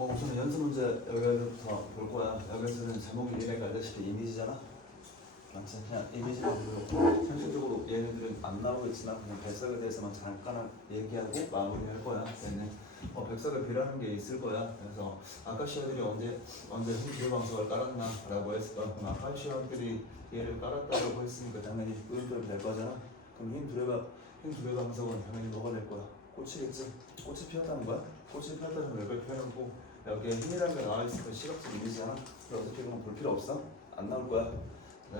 뭐 우선 연습 문제 여기부터 볼 거야. 여기서는 제목이 얘네가 알다시피 이미지잖아. 맞지? 그냥 이미지만 보고 현실적으로 얘네들은 안 나오겠지만 그냥 백석에 대해서만 잠깐 얘기하고 마무리할 거야. 얘는 백석을 비라는 게 있을 거야. 그래서 아카시아들이 언제 힘 방석을 깔았나라고 했을까? 그럼 아카시아들이 얘를 깔았다고 했으니까 당연히 의견이 될 거잖아. 그럼 힘 두레 방석은 당연히 뭐가 될 거야? 꽃이겠지? 꽃이 피었다는 거야? 꽃이 피었다는 걸 왜 표현하고 여기에 힘이라는 게 나와 있으니까 시각적 이미지잖아. 그럼 어떻게 보면 볼 필요 없어? 안 나올 거야. 네?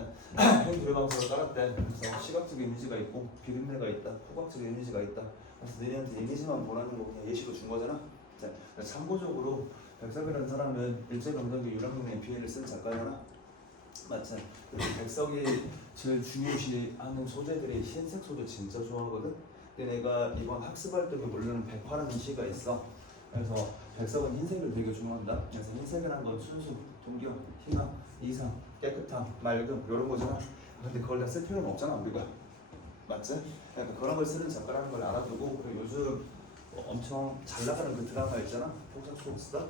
행 두레방석을 깔았대. 그래서 시각적 이미지가 있고 비린내가 있다. 후각적 이미지가 있다. 그래서 너희한테 이미지만 보라는 거 그냥 예시로 준 거잖아. 자, 참고적으로 백석이라는 사람은 일제강점기 유랑민의 비애를 쓴 작가잖아. 맞지? 백석이 제일 중요시하는 소재들이 흰색 소재 진짜 좋아하거든. 근데 내가 이번 학습할 때도 물론 백화라는 시가 있어. 그래서 백석은 흰색을 되게 좋아한다. 그래서 흰색이라는 건 순수, 동경, 희망, 이상, 깨끗함, 맑음 이런 거잖아. 근데 그걸 다 쓸 필요는 없잖아 우리가. 맞지? 그러니까 그런 걸 쓰는 작가라는 걸 알아두고 그리고 요즘 엄청 잘 나가는 그 드라마 있잖아. 폭삭속스다.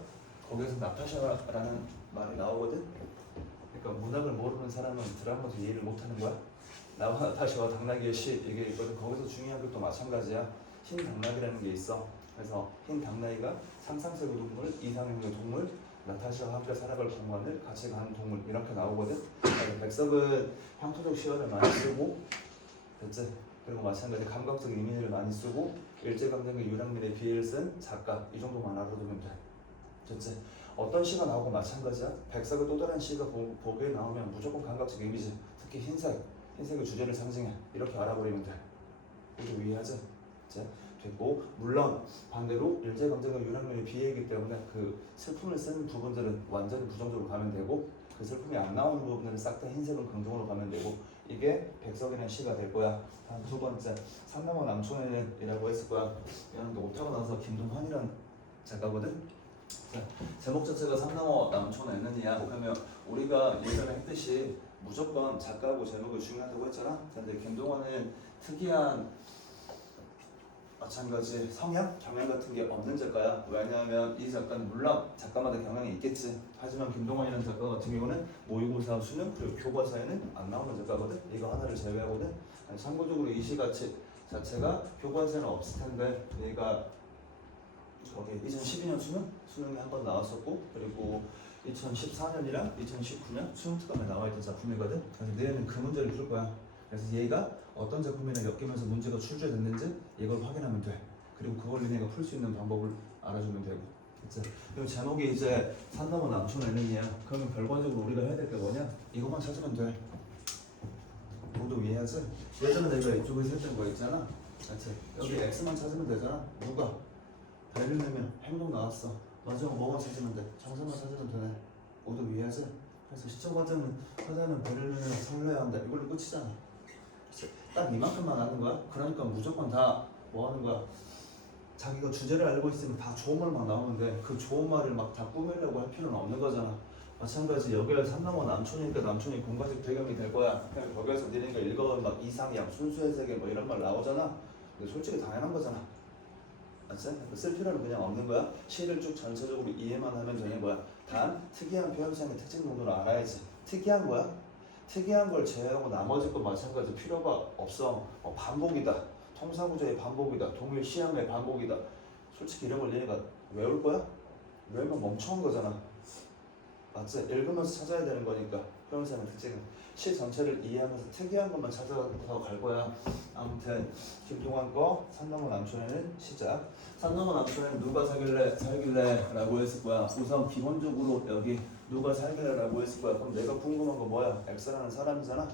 거기에서 나타샤라는 말이 나오거든. 그러니까 문학을 모르는 사람은 드라마도 이해를 못하는 거야. 나와 나타샤와 당나귀의 시 이게 있거든. 거기서 중요한 것도 마찬가지야. 흰 당나귀라는 게 있어. 그래서 흰 당나귀가 상상세계 동물, 이상형의 동물, 나타샤와 함께 살아갈 공간을 같이 가는 동물 이렇게 나오거든. 그러니까 백석은 향토적 시어를 많이 쓰고, 됐지? 그리고 마찬가지 감각적 이미지를 많이 쓰고 일제강점기 유랑민의 비애를 쓴 작가 이 정도만 알아두면 돼. 됐지? 어떤 시가 나오고 마찬가지야. 백석의 또 다른 시가 보기에 나오면 무조건 감각적 이미지, 특히 흰색의 주제를 상징해. 이렇게 알아버리면 돼. 모두 이해하지? 됐고, 물론 반대로 일제강점기 유랑민의 비애이기 때문에 그 슬픔을 쓴 부분들은 완전히 부정적으로 가면 되고 그 슬픔이 안 나오는 부분들은 싹 다 흰색은 긍정으로 가면 되고 이게 백석이라는 시가 될 거야. 다음 두 번째, 삼남원 남촌에는 이라고 했을 거야. 이런 게 못하고 나서 김동환이라는 작가거든. 자, 제목 자체가 삼남원 남촌에는이야. 그러면 우리가 예전에 했듯이 무조건 작가하고 제목이 중요하다고 했잖아. 근데 김동환은 특이한 마찬가지 성향, 경향 같은 게 없는 작가야. 왜냐하면 이 작가는 물론 작가마다 경향이 있겠지. 하지만 김동완이라는 작가 같은 경우는 모의고사, 수능, 그리고 교과서에는 안 나오는 작가거든. 이거 하나를 제외하고는. 참고적으로 이 시 자체가 교과서에는 없을 텐데 얘가 거기 2012년 수능에 한 번 나왔었고 그리고 2014년이랑 2019년 수능 특강에 나와있던 작품이거든. 그래서 내일은 그 문제를 풀 거야. 그래서 얘가 어떤 작품이나 엮이면서 문제가 출제됐는지 이걸 확인하면 돼. 그리고 그걸 얘네가 풀 수 있는 방법을 알아주면 되고. 그치? 그리고 제목이 이제 산 넘어 남촌 애는이야. 그러면 결과적으로 우리가 해야 될 게 뭐냐? 이것만 찾으면 돼. 모두 이해하지? 예전에 내가 이쪽에서 했던 거 있잖아. 그치? 여기 X만 찾으면 되잖아. 누가? 배를 내면 행동 나왔어. 마지막 뭐만 찾으면 돼? 정사만 찾으면 되네. 모두 이해하지? 그래서 시청자는 배를 내면 설레야 한다. 이걸로 끝이잖아. 딱 이만큼만 아는 거야? 그러니까 무조건 다 뭐 하는 거야? 자기가 주제를 알고 있으면 다 좋은 말만 나오는데 그 좋은 말을 막 다 꾸미려고 할 필요는 없는 거잖아. 마찬가지 여기가 삼남원 남촌이니까 남촌이 공간적 배경이 될 거야. 그냥 거기에서 니네가 읽어본 막 이상양, 순수의 세계 뭐 이런 말 나오잖아. 근데 솔직히 당연한 거잖아. 맞지? 쓸 필요는 그냥 없는 거야. 시를 쭉 전체적으로 이해만 하면 되는 거야. 단 특이한 표현상의 특징 정도를 알아야지. 특이한 거야? 특이한 걸 제외하고 나머지 건 마찬가지 필요가 없어. 반복이다. 통사구조의 반복이다. 동일 시험의 반복이다. 솔직히 이런 걸 얘네가 외울 거야? 외우면 멍청한 거잖아. 맞지? 읽으면서 찾아야 되는 거니까. 표현상의 특징은 시 전체를 이해하면서 특이한 것만 찾아서 갈 거야. 아무튼 김동완 거 산넘어 남촌에는 시작. 산넘어 남촌에는 누가 살길래 라고 했을 거야. 우선 기본적으로 여기 누가 살길래 라고 했을 거야. 그럼 내가 궁금한 거 뭐야? X라는 사람이잖아.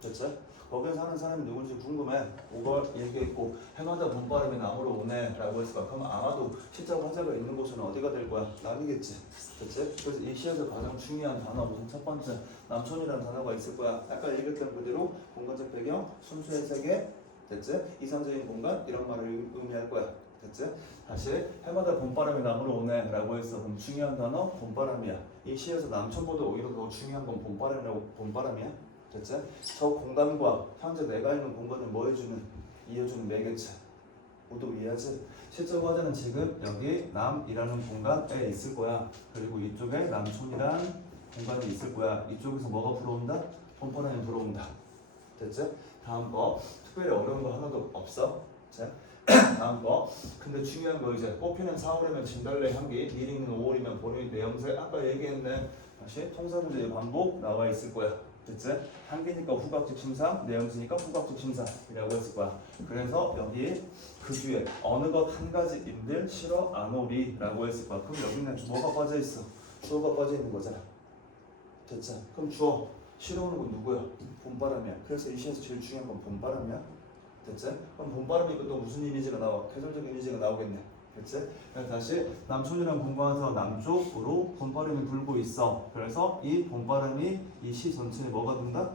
됐지? 거기에 사는 사람이 누군지 궁금해. 5번 얘기했고 해마다 봄바람이 남으로 오네 라고 했을 거야. 그럼 아마도 시작 화자가 있는 곳은 어디가 될 거야? 남이겠지. 됐지? 그래서 이 시에서 가장 중요한 단어 우선 첫 번째 남촌이라는 단어가 있을 거야. 아까 얘기했던 그대로 공간적 배경, 순수의 세계, 됐지? 이상적인 공간 이런 말을 의미할 거야. 됐지? 다시 해마다 봄바람이 남으로 오네 라고 해서 그럼 중요한 단어 봄바람이야. 이 시에서 남촌보다 오히려 더 중요한 건 봄바람이야. 됐지? 저 공간과 현재 내가 있는 공간을 뭐 해주는? 이어주는 매개체. 모두 이해하지? 실적 화자는 지금 여기 남이라는 공간에 있을 거야. 그리고 이쪽에 남촌이란 공간이 있을 거야. 이쪽에서 뭐가 불어온다? 봄바람이 불어온다. 됐지? 다음 거. 특별히 어려운 거 하나도 없어. 자, 다음 거. 근데 중요한 거 이제 뽑히는 4월이면 진달래 향기, 미리 있는 5월이면 보리 내염새. 아까 얘기했네. 다시 통사문제 반복 나와 있을 거야. 됐지? 향기니까 후각적 심상, 내염새니까 후각적 심상이라고 했을 거야. 그래서 여기 그 뒤에 어느 것 한 가지인들 싫어 안 오리라고 했을 거야. 그럼 여기는 뭐가 빠져 있어? 주어가 빠져 있는 거잖아. 됐지? 그럼 주어 싫어 오는 건 누구야? 봄바람이야. 그래서 이 시에서 제일 중요한 건 봄바람이야. 됐지? 그럼 봄바람이고 또 무슨 이미지가 나와? 계절적 이미지가 나오겠네. 됐지? 그래서 다시 남촌이랑 공간에서 남쪽으로 봄바람이 불고 있어. 그래서 이 봄바람이 이 시 전체에 뭐가 된다?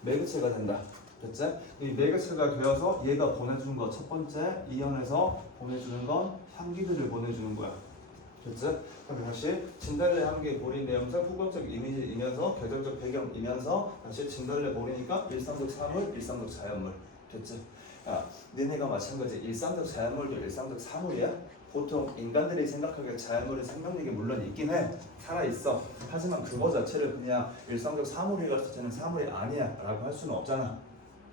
매개체가 된다. 됐지? 이 매개체가 되어서 얘가 보내주는 거 첫 번째 이연에서 보내주는 건 향기들을 보내주는 거야. 됐지? 그럼 다시 진달래 향기 보리 내용상 후각적 이미지이면서 계절적 배경이면서 다시 진달래 보리니까 일상적 사물, 일상적 자연물. 됐지? 너네가 마찬가지 일상적 자연물도 일상적 사물이야? 보통 인간들이 생각하기에 자연물의 생명력이 물론 있긴 해. 살아있어. 하지만 그거 자체를 그냥 일상적 사물이라고 해서 쟤는 사물이 아니야 라고 할 수는 없잖아.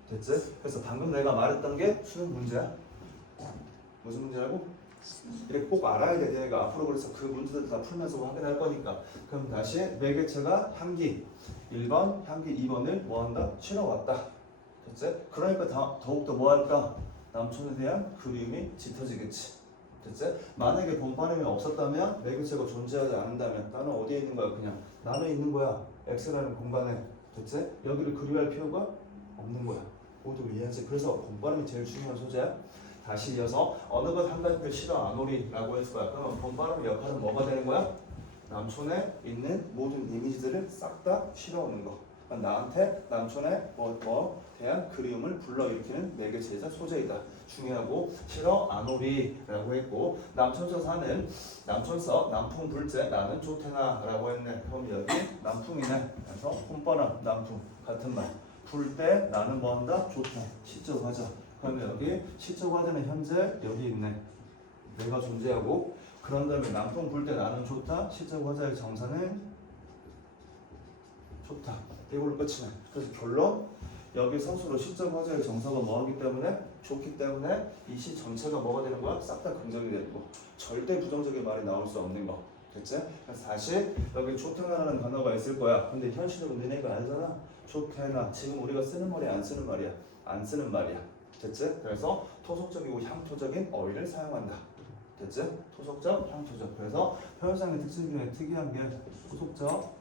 됐지? 그래서 방금 내가 말했던 게 수능 문제야. 무슨 문제라고? 이렇게 꼭 알아야 돼. 내가 앞으로 그래서 그 문제들 다 풀면서 확인할 거니까. 그럼 다시 매개체가 향기 1번, 향기 2번을 뭐한다? 실어왔다. 됐지? 그러니까 더욱더 뭐할까? 남촌에 대한 그리움이 짙어지겠지. 됐지? 만약에 봄바람이 없었다면 매개체가 존재하지 않는다면 나는 어디에 있는 거야? 그냥 나는 있는 거야. X라는 공간에. 됐지? 여기를 그리워할 필요가 없는 거야. 모두 이해하지? 그래서 봄바람이 제일 중요한 소재야. 다시 이어서 어느 것 한 가지를 싫어 안 오리라고 했을 거야. 그러면 봄바람의 역할은 뭐가 되는 거야? 남촌에 있는 모든 이미지들을 싹 다 싫어오는 거. 나한테 남촌에 대한 그리움을 불러일으키는 매개체이자 소재이다. 중요하고 싫어 안 오리라고 했고 남촌서 사는 남촌서 남풍 불제 나는 좋대나 라고 했네. 그럼 여기 남풍이네. 그래서 봄바람 남풍 같은 말. 불 때 나는 뭐한다? 좋대. 시적 화자. 그러면 여기 시적 화자는 현재 여기 있네. 내가 존재하고 그런 다음에 남풍 불 때 나는 좋다. 시적 화자의 정사는 좋다. 이걸로 끝이네. 그래서 결론 여기 서술로 시적 화자의 정사가 뭐하기 때문에 좋기 때문에 이 시 전체가 뭐가 되는 거야? 싹 다 긍정이 되는 거. 절대 부정적인 말이 나올 수 없는 거. 됐지? 그래서 다시 여기 좋테나라는 단어가 있을 거야. 근데 현실적으로 너네가 알잖아. 좋테나 지금 우리가 쓰는 말이 안 쓰는 말이야. 안 쓰는 말이야. 됐지? 그래서 토속적이고 향토적인 어휘를 사용한다. 됐지? 토속적, 향토적. 그래서 표현상의 특징 중에 특이한 게 토속적,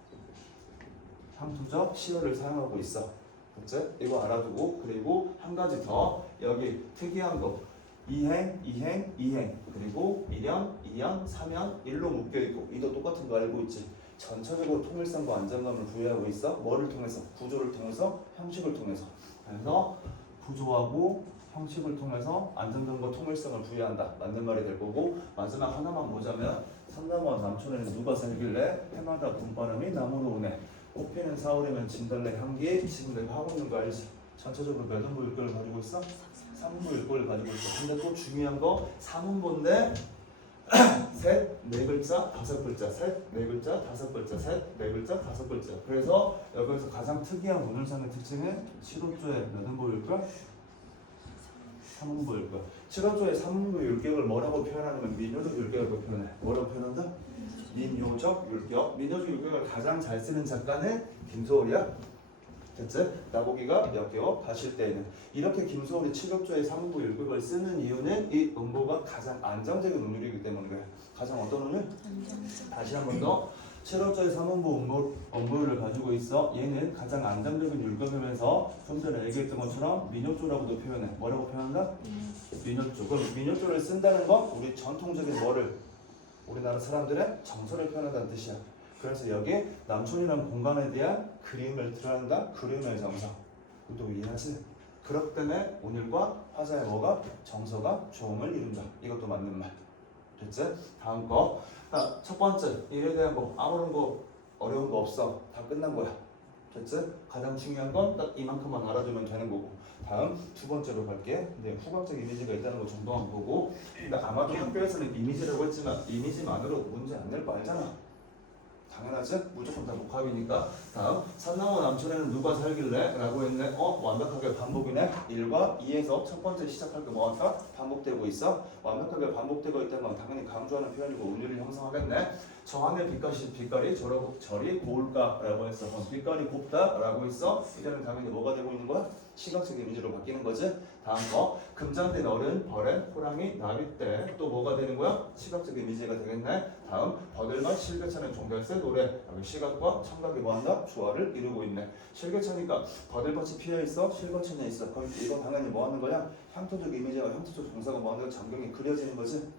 향토적 시어를 사용하고 있어. 됐지? 이거 알아두고 그리고 한 가지 더 여기 특이한 거 이행, 이행, 이행 그리고 일연, 이연, 삼연, 일로 묶여 있고 이도 똑같은 거 알고 있지? 전체적으로 통일성과 안정감을 부여하고 있어. 뭐를 통해서? 구조를 통해서, 형식을 통해서. 그래서 구조하고 형식을 통해서 안정감과 통일성을 부여한다. 맞는 말이 될 거고 마지막 하나만 보자면 삼남원 남촌에는 누가 살길래 해마다 봄바람이 남으로 오네. 꽃피는 4월이면 진달래 향기. 지금 내가 하고 있는 거 알지? 전체적으로 몇 원부 일거를 가지고 있어? 3분부 일거를 가지고 있어. 근데 또 중요한 거 3분부인데 셋, 네 글자, 다섯 글자, 셋, 네 글자, 다섯 글자, 셋, 네 글자, 다섯 글자. 그래서 여기서 가장 특이한 문을상의 특징은 7호조의 몇 원부일까? 3분부일까? 7호조의 3분부 율격을 뭐라고 표현하냐면 민요적 율격이라고 표현해. 뭐라고 표현한다? 민요적 율격. 민요적 율격을 가장 잘 쓰는 작가는 김소월이야. 됐지? 나보기가 역겨 가실 때에는 이렇게 김소월이 7격조의 3분부 율격을 쓰는 이유는 이 음보가 가장 안정적인 음률이기 때문에 그래. 가장 어떤 음률? 다시 한 번 더 7호조의 3분부 음보를 가지고 있어. 얘는 가장 안정적인 율격이면서 좀 전에 얘기했던 것처럼 민요조라고도 표현해. 뭐라고 표현한다? 민요조. 그럼 민요조를 쓴다는 건 우리 전통적인 뭐를? 우리나라 사람들의 정서를 표현한다는 뜻이야. 그래서 여기 남촌이라는 공간에 대한 그림을 드러낸다. 그림의 정서. 이것도 이해하지? 그렇기 때문에 오늘과 화자의 뭐가? 정서가 조음을 이룬다. 이것도 맞는 말. 됐지? 다음 거. 첫 번째 일에 대한 거 아무런 거 어려운 거 없어. 다 끝난 거야. 됐지? 가장 중요한 건 딱 이만큼만 알아두면 되는 거고. 다음 두 번째로 갈게. 근데 후각적 이미지가 있다는 거 정도만 보고. 근데 아마도 학교에서는 이미지라고 했지만 이미지만으로 문제 안 낼 거 알잖아. 당연하지? 무조건 다 복합이니까. 다음 산나무 남촌에는 누가 살길래? 라고 했네. 완벽하게 반복이네. 1과 2에서 첫 번째 시작할 때 뭐할까? 반복되고 있어. 완벽하게 반복되고 있다는 건 당연히 강조하는 표현이고 운율을 형성하겠네. 저 하늘 빛깔이 저리 고울까? 라고 했어. 빛깔이 곱다? 라고 했어. 이제는 당연히 뭐가 되고 있는 거야? 시각적 이미지로 바뀌는 거지. 다음 거 금장된 어른, 벌엔, 호랑이, 나비떼 또 뭐가 되는 거야? 시각적 이미지가 되겠네. 다음 버들과 실개천의 종결세 노래. 여기 시각과 청각이 뭐한다? 조화를 이루고 있네. 실개천이니까 버들밭이 피어있어? 실개천에 있어. 그럼 이건 당연히 뭐하는 거야? 향토적 이미지와 향토적 동사가 뭐하는 거야? 전경이 그려지는 거지.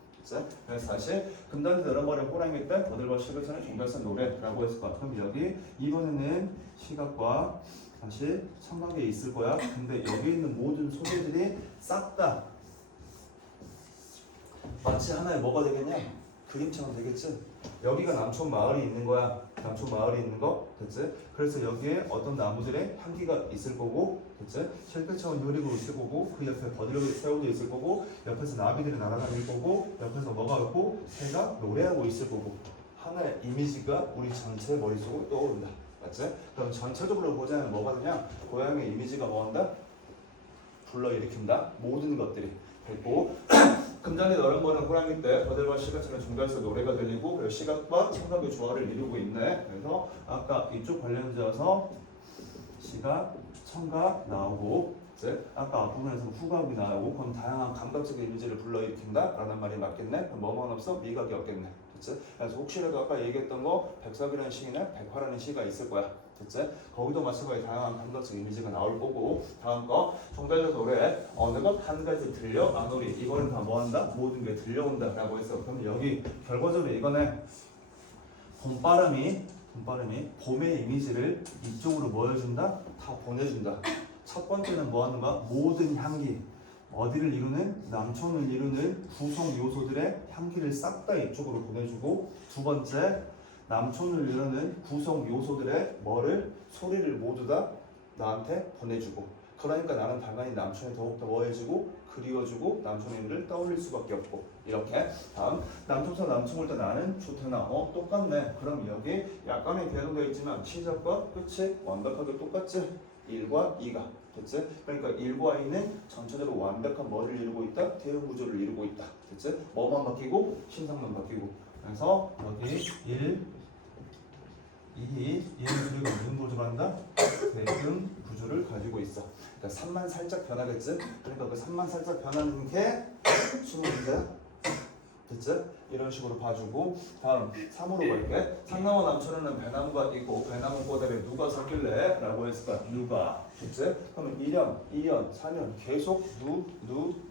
그래서 다시 금단지 늘어버린 호랑이 때 버들과 실개천의 종결세 노래라고 했을 거야. 그럼 여기 이번에는 시각과 다시 청각에 있을 거야. 근데 여기 있는 모든 소재들이 싹 다 마치 하나의 뭐가 되겠냐? 그림처럼 되겠지? 여기가 남촌 마을이 있는 거야. 남촌 마을이 있는 거, 됐지? 그래서 여기에 어떤 나무들의 향기가 있을 거고, 됐지? 실패처럼 누리고 있을 거고, 그 옆에 버들새우도 있을 거고, 옆에서 나비들이 날아다닐 거고, 옆에서 뭐가 있고, 새가 노래하고 있을 거고. 하나의 이미지가 우리 전체 머릿속으로 떠오른다. 맞지? 그럼 전체적으로 보자면 뭐가 되냐? 고양이의 이미지가 뭐한다? 불러일으킨다. 모든 것들이. 됐고 금장에 너른거는 호랑이 때 버들과 시각처럼 종결서 노래가 들리고 그리고 시각과 청각의 조화를 이루고 있네. 그래서 아까 이쪽 관련지어서 시각, 청각 나오고 이제 아까 앞부분에서 후각이 나오고 그럼 다양한 감각적 이미지를 불러일으킨다 라는 말이 맞겠네. 그럼 뭐만 없어? 미각이 없겠네. 됐지? 그래서 혹시라도 아까 얘기했던 거 백석이라는 시나 백화라는 시가 있을 거야. 됐지? 거기도 마찬가지 다양한 감각적 이미지가 나올 거고. 다음 거 종달려 노래 어느 것 한 가지 들려 안 오리. 이거는 다 뭐한다? 모든 게 들려온다 라고 했어. 그럼 여기 결과적으로 이거는 봄바람이 봄의 이미지를 이쪽으로 뭐 해준다? 다 보내준다. 첫 번째는 뭐 하는 거야? 모든 향기 어디를 이루는? 남촌을 이루는 구성 요소들의 향기를 싹 다 이쪽으로 보내주고, 두 번째 남촌을 이루는 구성 요소들의 뭐를? 소리를 모두 다 나한테 보내주고, 그러니까 나는 당연히 남촌이 더욱더 뭐 해주고 그리워주고 남촌인들을 떠올릴 수밖에 없고. 이렇게 다음 남촌서 남촌을 때 나는 좋대나 똑같네. 그럼 여기 약간의 변동가 있지만 시작과 끝이 완벽하게 똑같지? 1과 2가 됐지? 그러니까 1과 2는 전체적으로 완벽한 뭐를 이루고 있다? 대응 구조를 이루고 있다. 됐지? 뭐만 바뀌고? 신상만 바뀌고. 그래서 여기 1, 2, 1 그리고 무슨 구조를 한다? 대응 구조를 가지고 있어. 그러니까 3만 살짝 변하겠지? 그러니까 그 3만 살짝 변하는 게 수능 문제야. 됐지? 이런 식으로 봐주고. 다음 3으로 갈게. 상나무 남촌에는 배나무가 있고 배나무 꼬다리에 누가 섰길래? 라고 했을까? 누가. 됐지? 그러면 1년, 2년, 4년 계속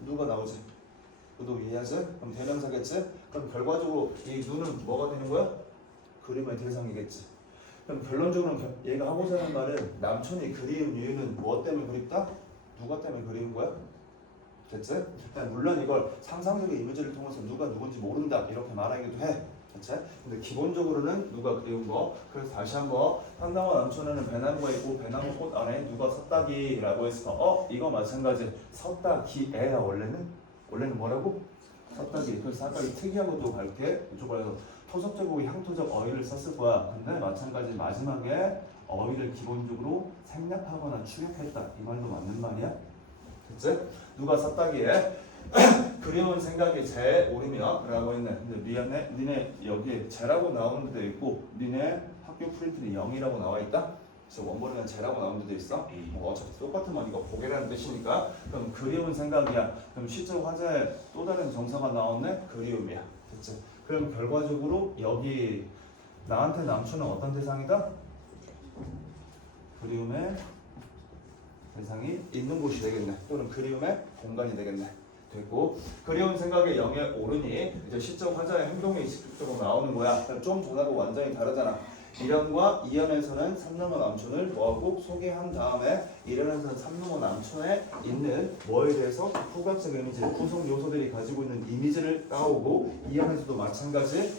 누가 나오지? 누도 이해하지? 그럼 대명사겠지? 그럼 결과적으로 이 누는 뭐가 되는 거야? 그림의 대상이겠지. 그럼 결론적으로 얘가 하고자 하는 말은 남촌이 그리운 이유는 무엇 때문에 그립다? 누가 때문에 그리운 거야? 됐지? 물론 이걸 상상적인 이미지를 통해서 누가 누군지 모른다 이렇게 말하기도 해. 됐지? 근데 기본적으로는 누가 그리운 거. 그래서 다시 한번 상나무 남촌에는 배나무가 있고 배나무 꽃 안에 누가 섰다기라고 했어. 이거 마찬가지. 섰다기에야 원래는 뭐라고? 섰다기. 그래서 아까 이 특이한 것도 갈게. 이쪽으로 토속 제곱이 향토적 어휘를 썼을 거야. 근데 마찬가지 마지막에 어휘를 기본적으로 생략하거나 추격했다. 이 말도 맞는 말이야. 됐지? 누가 섰다기에 그리운 생각이 제 오리며 라고 했네. 근데 미안해, 니네 여기에 제라고 나오는 데도 있고 니네 학교 프린트는 0이라고 나와 있다. 그래서 원본에는 제라고 나오는 데도 있어. 어차피 똑같은 말, 이거 보게라는 뜻이니까. 그럼 그리운 생각이야. 그럼 시적 화자에 또 다른 정사가 나왔네. 그리움이야. 됐지? 그럼 결과적으로 여기 나한테 남촌은 어떤 대상이다? 그리움의 대상이 있는 곳이 되겠네. 또는 그리움의 공간이 되겠네. 됐고, 그리운 생각의 영에 오르니 이제 시적 화자의 행동이 직접적으로 나오는 거야. 좀 전하고 완전히 다르잖아. 1연과 2연에서는 3년호 남촌을 뭐하고 소개한 다음에 1연에서는 3년호 남촌에 있는 뭐에 대해서 후각적 이미지, 구성 요소들이 가지고 있는 이미지를 따오고, 2연에서도 마찬가지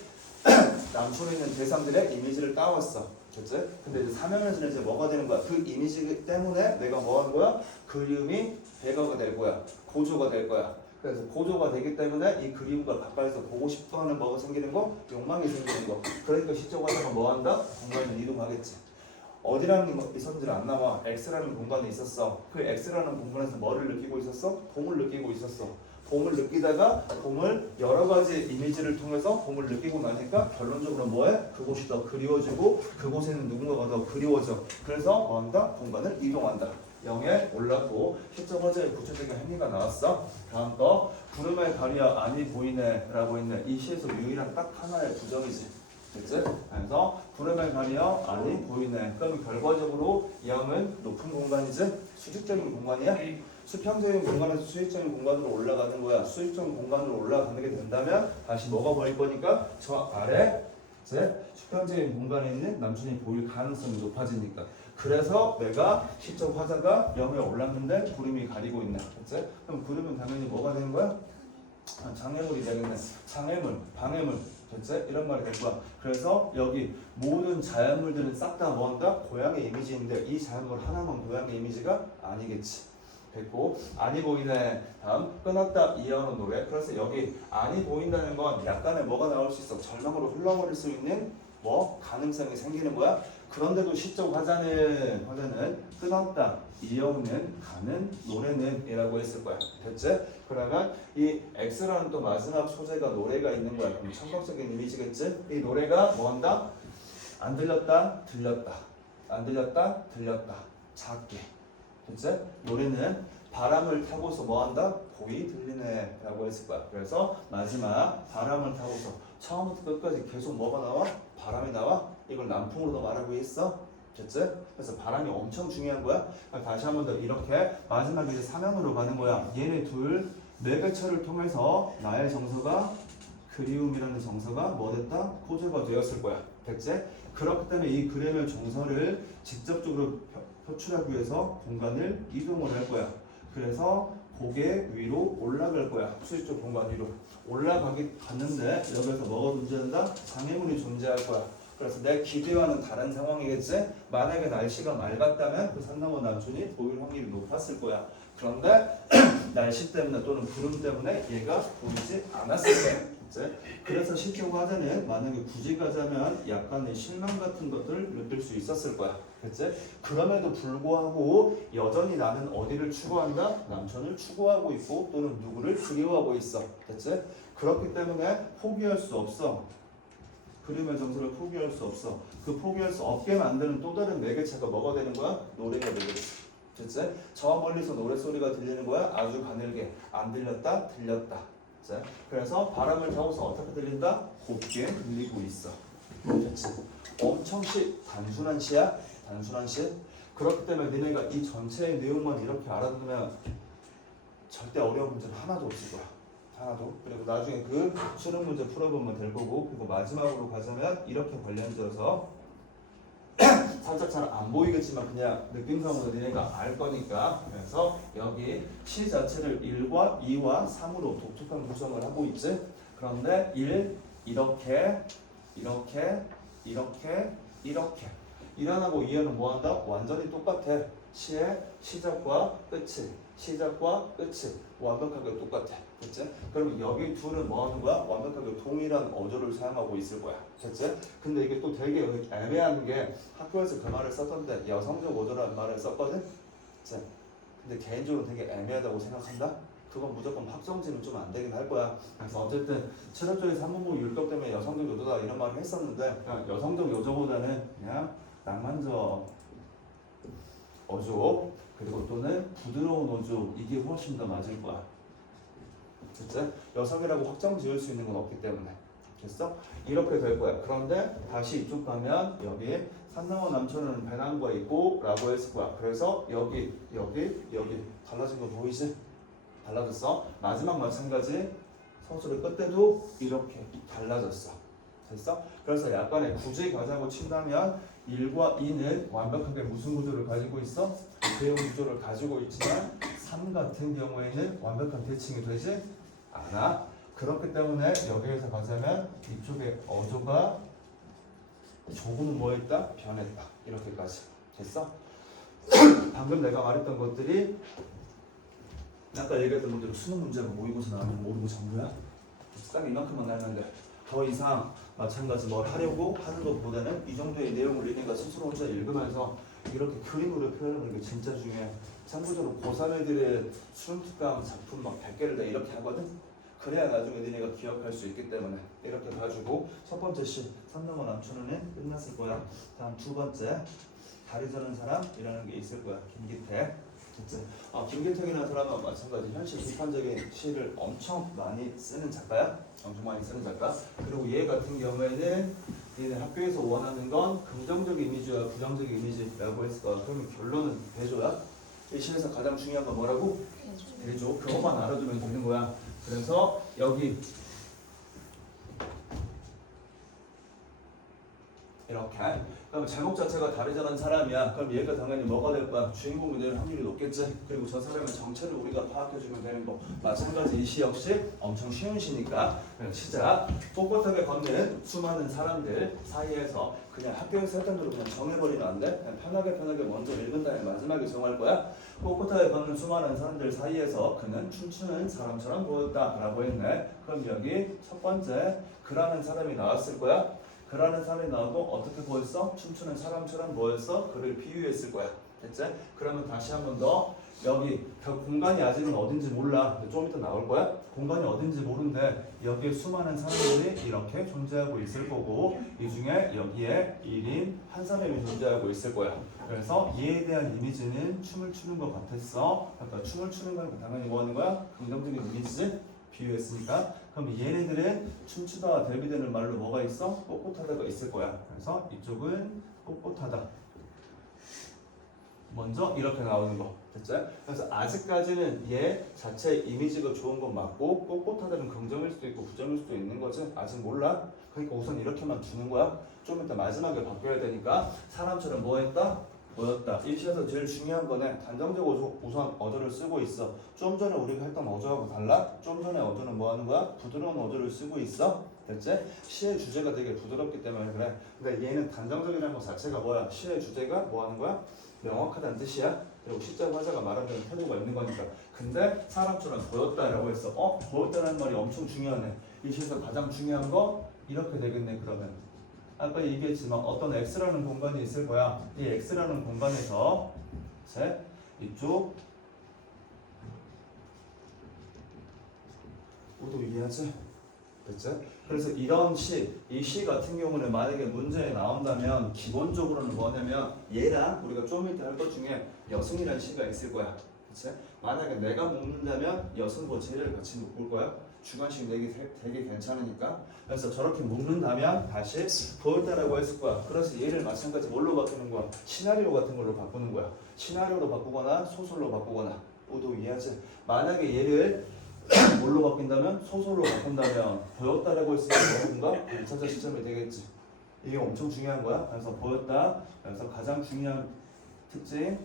남촌에 있는 대3들의 이미지를 따왔어. 그치? 근데 이제 3연에서는 이제 뭐가 되는 거야? 그 이미지 때문에 내가 뭐 하는 거야? 그림이 배가가 될 거야. 고조가 될 거야. 그래서 고조가 되기 때문에 이 그림과 가까이서 보고 싶어 하는 뭐가 생기는 거? 욕망이 생기는 거. 그러니까 시적 화자가 뭐 한다? 공간을 이동하겠지. 어디라는 이 선들 안 나와. X라는 공간에 있었어. 그 X라는 공간에서 뭐를 느끼고 있었어? 봄을 느끼고 있었어. 봄을 느끼다가 봄을 여러 가지 이미지를 통해서 봄을 느끼고 나니까 결론적으로 뭐해? 그곳이 더 그리워지고 그곳에는 누군가가 더 그리워져. 그래서 뭐 한다? 공간을 이동한다. 0에 올랐고 시적 화자의 구체적인 행위가 나왔어. 다음 거 구름에 가려 안이 보이네 라고 있는 이 시에서 유일한 딱 하나의 부정이지. 그치? 그래서 구름에 가려 안이 보이네. 그럼 결과적으로 0은 높은 공간이지? 수직적인 공간이야? 수평적인 공간에서 수직적인 공간으로 올라가는 거야. 수직적인 공간으로 올라가게 된다면 다시 뭐가 보일 거니까 저 아래 이제 수평적인 공간에 있는 남촌이 보일 가능성이 높아지니까. 그래서 내가 시적 화자가 0에 올랐는데 구름이 가리고 있네. 그치? 그럼 구름은 당연히 뭐가 되는 거야? 장애물이 되겠네. 장애물, 방해물. 됐지? 이런 말이 될 거야. 그래서 여기 모든 자연물들은 싹 다 뭐한다? 고양이 이미지인데 이 자연물 하나만 고양이 이미지가 아니겠지. 됐고 아니 보이네. 다음 끊었다 이어는 노래. 그래서 여기 아니 보인다는 건 약간의 뭐가 나올 수 있어. 절망으로 흘러버릴 수 있는 뭐 가능성이 생기는 거야. 그런데도 시적 화자는 끊었다 이어는 가는 노래는 이라고 했을 거야. 됐지? 그러면 이 X라는 또 마지막 소재가 노래가 있는 거야. 그럼 청각적인 이미지겠지? 이 노래가 뭐한다? 안 들렸다 들렸다 안 들렸다 들렸다 작게. 됐지? 노래는 바람을 타고서 뭐한다? 보이 들리네 라고 했을 거야. 그래서 마지막 바람을 타고서 처음부터 끝까지 계속 뭐가 나와? 바람이 나와? 이걸 남풍으로도 말하고 있어. 됐지? 그래서 바람이 엄청 중요한 거야. 다시 한 번 더 이렇게 마지막에 이제 3연으로 가는 거야. 얘네 둘 매개체를 통해서 나의 정서가 그리움이라는 정서가 뭐 됐다? 고조가 되었을 거야. 됐지? 그렇기 때문에 이 그림의 정서를 직접적으로 표출하기 위해서 공간을 이동을 할 거야. 그래서 고개 위로 올라갈 거야. 수직적 공간 위로 올라가기 갔는데 여기서 뭐가 존재한다? 장애물이 존재할 거야. 그래서 내 기대와는 다른 상황이겠지? 만약에 날씨가 맑았다면 그 산나무 남촌이 보일 확률이 높았을 거야. 그런데 날씨 때문에 또는 구름 때문에 얘가 보이지 않았을 거야. 그래서 시적 화자는 만약에 굳이 가자면 약간의 실망 같은 것들을 느낄 수 있었을 거야. 그치? 그럼에도 불구하고 여전히 나는 어디를 추구한다? 남촌을 추구하고 있고 또는 누구를 그리워하고 있어. 됐지? 그렇기 때문에 포기할 수 없어. 그림의 정서를 포기할 수 없어. 그 포기할 수 없게 만드는 또 다른 매개체가 뭐가 되는 거야? 노래가 되겠지. 됐지? 저 멀리서 노래소리가 들리는 거야? 아주 가늘게. 안 들렸다? 들렸다. 됐지? 그래서 바람을 타고서 어떻게 들린다? 곱게 들리고 있어. 됐지? 엄청 단순한 시야? 단순한 시? 그렇기 때문에 너네가 이 전체의 내용만 이렇게 알아두면 절대 어려운 문제는 하나도 없을 거야. 하나도. 그리고 나중에 그 수능 문제 풀어보면 될 거고, 그리고 마지막으로 가자면 이렇게 관련돼서 살짝 잘 안 보이겠지만 그냥 느낌상으로 너네가 알 거니까. 그래서 여기 시 자체를 1과 2와 3으로 독특한 구성을 하고 있지. 그런데 1 이렇게 이렇게 이렇게 이렇게 1하고 2하는 뭐한다? 완전히 똑같아. 시의 시작과 끝이 완벽하게 똑같아. 됐지? 그럼 여기 둘은 뭐 하는 거야? 완벽하게 동일한 어조를 사용하고 있을 거야. 됐지? 근데 이게 또 되게 애매한 게 학교에서 그 말을 썼던데 여성적 어조라는 말을 썼거든? 자, 근데 개인적으로 되게 애매하다고 생각한다? 그건 무조건 확정지는 좀 안 되긴 할 거야. 그래서 어쨌든 체력적인 3문부 율법 때문에 여성적 요조다 이런 말을 했었는데 그냥 여성적 요조보다는 그냥 낭만적 어조 그리고 또는 부드러운 어조 이게 훨씬 더 맞을 거야. 됐지? 여성이라고 확정 지을 수 있는 건 없기 때문에. 됐어? 이렇게 될 거야. 그런데 다시 이쪽 가면 여기 산나무 남촌은 배낭구가 있고 라고 했을 거야. 그래서 여기 달라진 거 보이지? 달라졌어. 마지막 마찬가지 서술의 끝에도 이렇게 달라졌어. 됐어? 그래서 약간의 굳이 가자고 친다면 1과 2는 완벽하게 무슨 구조를 가지고 있어? 대응 구조를 가지고 있지만 3 같은 경우에는 완벽한 대칭이 되지 않아. 그렇기 때문에 여기에서 가자면 이쪽에 어조가 조금은 뭐 했다? 변했다. 이렇게까지 됐어? 방금 내가 말했던 것들이 아까 얘기했던 것대로 수능 문제가 모의고사 나오면 모르고 전부야. 딱 이만큼만 알면 돼. 더 이상 마찬가지 뭘 하려고 하는 것보다는 이 정도의 내용을 니네가 스스로 혼자 읽으면서 이렇게 그림으로 표현하는 게 진짜 중요해. 참고적으로 고3 애들의 수능특강 작품 막 100개를 다 이렇게 하거든? 그래야 나중에 니네가 기억할 수 있기 때문에 이렇게 봐주고 첫 번째 시 3넘어 남춘은 끝났을 거야. 다음 두 번째 다리 저는 사람이라는 게 있을 거야. 김기태. 됐지? 김기택이라는 사람은 마찬가지 현실 비판적인 시를 엄청 많이 쓰는 작가야. 엄청 많이 쓰는 작가. 그리고 얘 같은 경우에는 얘네 학교에서 원하는 건 긍정적 이미지와 부정적 이미지라고 했을 거야. 그러면 결론은 대조야. 이 시에서 가장 중요한 건 뭐라고? 대조. 그것만 알아두면 되는 거야. 그래서 여기 이렇게 그럼 제목 자체가 다르자는 사람이야. 그럼 얘가 당연히 뭐가 될 거야? 주인공이 될 확률이 높겠지. 그리고 저 사람의 정체를 우리가 파악해주면 되는 거. 마찬가지 이 시 역시 엄청 쉬운 시니까 시작. 꼿꼿하게 걷는 수많은 사람들 사이에서 그냥 학교에서 했던 대로 그냥 정해버리면 안 돼. 그냥 편하게 먼저 읽은 다음에 마지막에 정할 거야. 꼿꼿하게 걷는 수많은 사람들 사이에서 그는 춤추는 사람처럼 보였다라고 했네. 그럼 여기 첫 번째 그라는 사람이 나왔을 거야. 그라는 사람이 나오고 어떻게 보였어? 춤추는 사람처럼 보였어? 그를 비유했을 거야. 됐지? 그러면 다시 한 번 더 여기 공간이 아직은 어딘지 몰라. 좀 이따 나올 거야. 공간이 어딘지 모르는데 여기에 수많은 사람들이 이렇게 존재하고 있을 거고 이 중에 여기에 1인 한 사람이 존재하고 있을 거야. 그래서 얘에 대한 이미지는 춤을 추는 것 같았어. 그러니까 춤을 추는 건 당연히 뭐 하는 거야? 긍정적인 이미지지? 비유했으니까. 그럼 얘네들은 춤추다와 대비되는 말로 뭐가 있어? 꼿꼿하다가 있을 거야. 그래서 이쪽은 꼿꼿하다. 먼저 이렇게 나오는 거. 됐죠? 그래서 아직까지는 얘 자체 이미지가 좋은 건 맞고 꼿꼿하다는 긍정일 수도 있고 부정일 수도 있는 거지. 아직 몰라. 그러니까 우선 이렇게만 두는 거야. 좀 이따 마지막에 바뀌어야 되니까 사람처럼 뭐 했다? 보였다. 이 시에서 제일 중요한 거는 단정적으로 우선 어조를 쓰고 있어. 좀 전에 우리가 했던 어조하고 달라? 좀 전에 어조는 뭐 하는 거야? 부드러운 어조를 쓰고 있어. 됐지? 시의 주제가 되게 부드럽기 때문에 그래. 근데 얘는 단정적이라는 것 자체가 뭐야? 시의 주제가 뭐 하는 거야? 명확하다는 뜻이야. 그리고 시적 화자가 말하는 태도가 있는 거니까. 근데 사람처럼 보였다라고 했어. 보였다는 말이 엄청 중요하네. 이 시에서 가장 중요한 거 이렇게 되겠네. 그러면 아까 얘기했지만 어떤 X라는 공간이 있을 거야. 이 X라는 공간에서 이쪽 모두 이해하지? 됐지? 그래서 이런 시, 이 시 같은 경우는 만약에 문제에 나온다면 기본적으로는 뭐냐면 얘랑 우리가 좀 이따 할 것 중에 여승이라는 시가 있을 거야. 그치? 만약에 내가 묶는다면 여승과 제를 같이 묶을 거야. 주관식 내기 되게 괜찮으니까. 그래서 저렇게 묶는다면 다시 보였다라고 했을 거야. 그래서 얘를 마찬가지 뭘로 바꾸는 거야? 시나리오 같은 걸로 바꾸는 거야. 시나리오로 바꾸거나 소설로 바꾸거나. 모두 이해하지? 만약에 얘를 뭘로 바뀐다면? 소설로 바꾼다면 보였다라고 했을 때 뭔가 1차적 시점이 되겠지. 이게 엄청 중요한 거야. 그래서 보였다. 그래서 가장 중요한 특징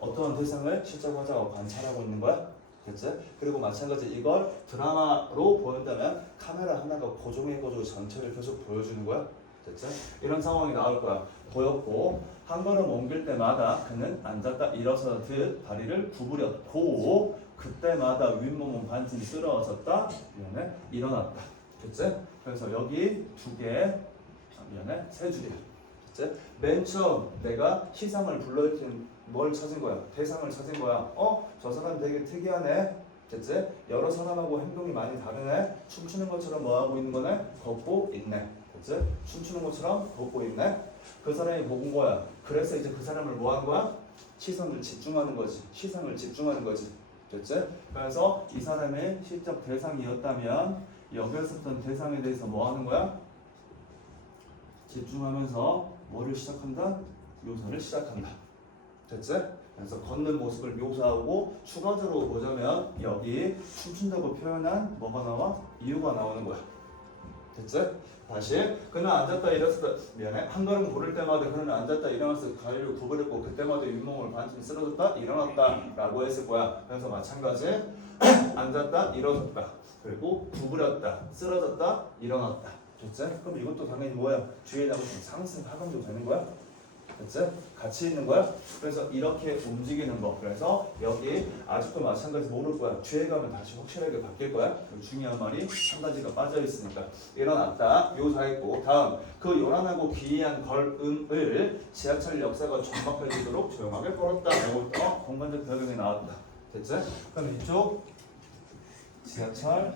어떠한 대상을 시적 화자가 관찰하고 있는 거야. 됐지? 그리고 마찬가지 이걸 드라마로 보인다면 카메라 하나가 고정해가지고 전체를 계속 보여주는 거야. 됐지? 이런 상황이 나올 거야. 보였고 한 걸음 옮길 때마다 그는 앉았다 일어서듯 다리를 구부렸고 그때마다 윗몸은 반쯤 쓰러졌다. 미안해. 일어났다. 됐지? 그래서 여기 두 개, 미안해. 세 줄이야. 됐지? 맨 처음 내가 시상을 불러일으킨 뭘 찾은 거야? 대상을 찾은 거야. 저 사람 되게 특이하네. 됐지? 여러 사람하고 행동이 많이 다르네. 춤추는 것처럼 뭐 하고 있는 거네? 걷고 있네. 됐지? 춤추는 것처럼 걷고 있네. 그 사람이 본 거야. 그래서 이제 그 사람을 뭐 한 거야? 시선을 집중하는 거지. 시선을 집중하는 거지. 됐지? 그래서 이 사람의 시적 대상이었다면 여기서부터 대상에 대해서 뭐 하는 거야? 집중하면서 뭐를 시작한다? 묘사를 시작한다. 됐지? 그래서 걷는 모습을 묘사하고 추가적으로 보자면 여기 춤춘다고 표현한 뭐가 나와? 이유가 나오는 거야. 됐지? 다시 그는 앉았다 일어섰다 미안해 한 걸음 걸을 때마다 그는 앉았다 일어나서 다리를 구부렸고 그때마다 윗몸을 반쯤 쓰러졌다 일어났다 라고 했을 거야. 그래서 마찬가지 앉았다 일어섰다 그리고 구부렸다 쓰러졌다 일어났다 됐지? 그럼 이것도 당연히 뭐야? 뒤에 나고 상승 하강도 되는 거야? 됐지? 같이 있는 거야? 그래서 이렇게 움직이는 거. 그래서 여기 아직도 마찬가지 모를 거야. 뒤에 가면 다시 확실하게 바뀔 거야. 중요한 말이 한 가지가 빠져 있으니까. 일어났다. 묘사했고 다음 그 요란하고 기이한 걸음을 지하철 역사가 정박해지도록 조용하게 걸었다. 라고 공간적 변경이 나왔다. 됐지? 그럼 이쪽 지하철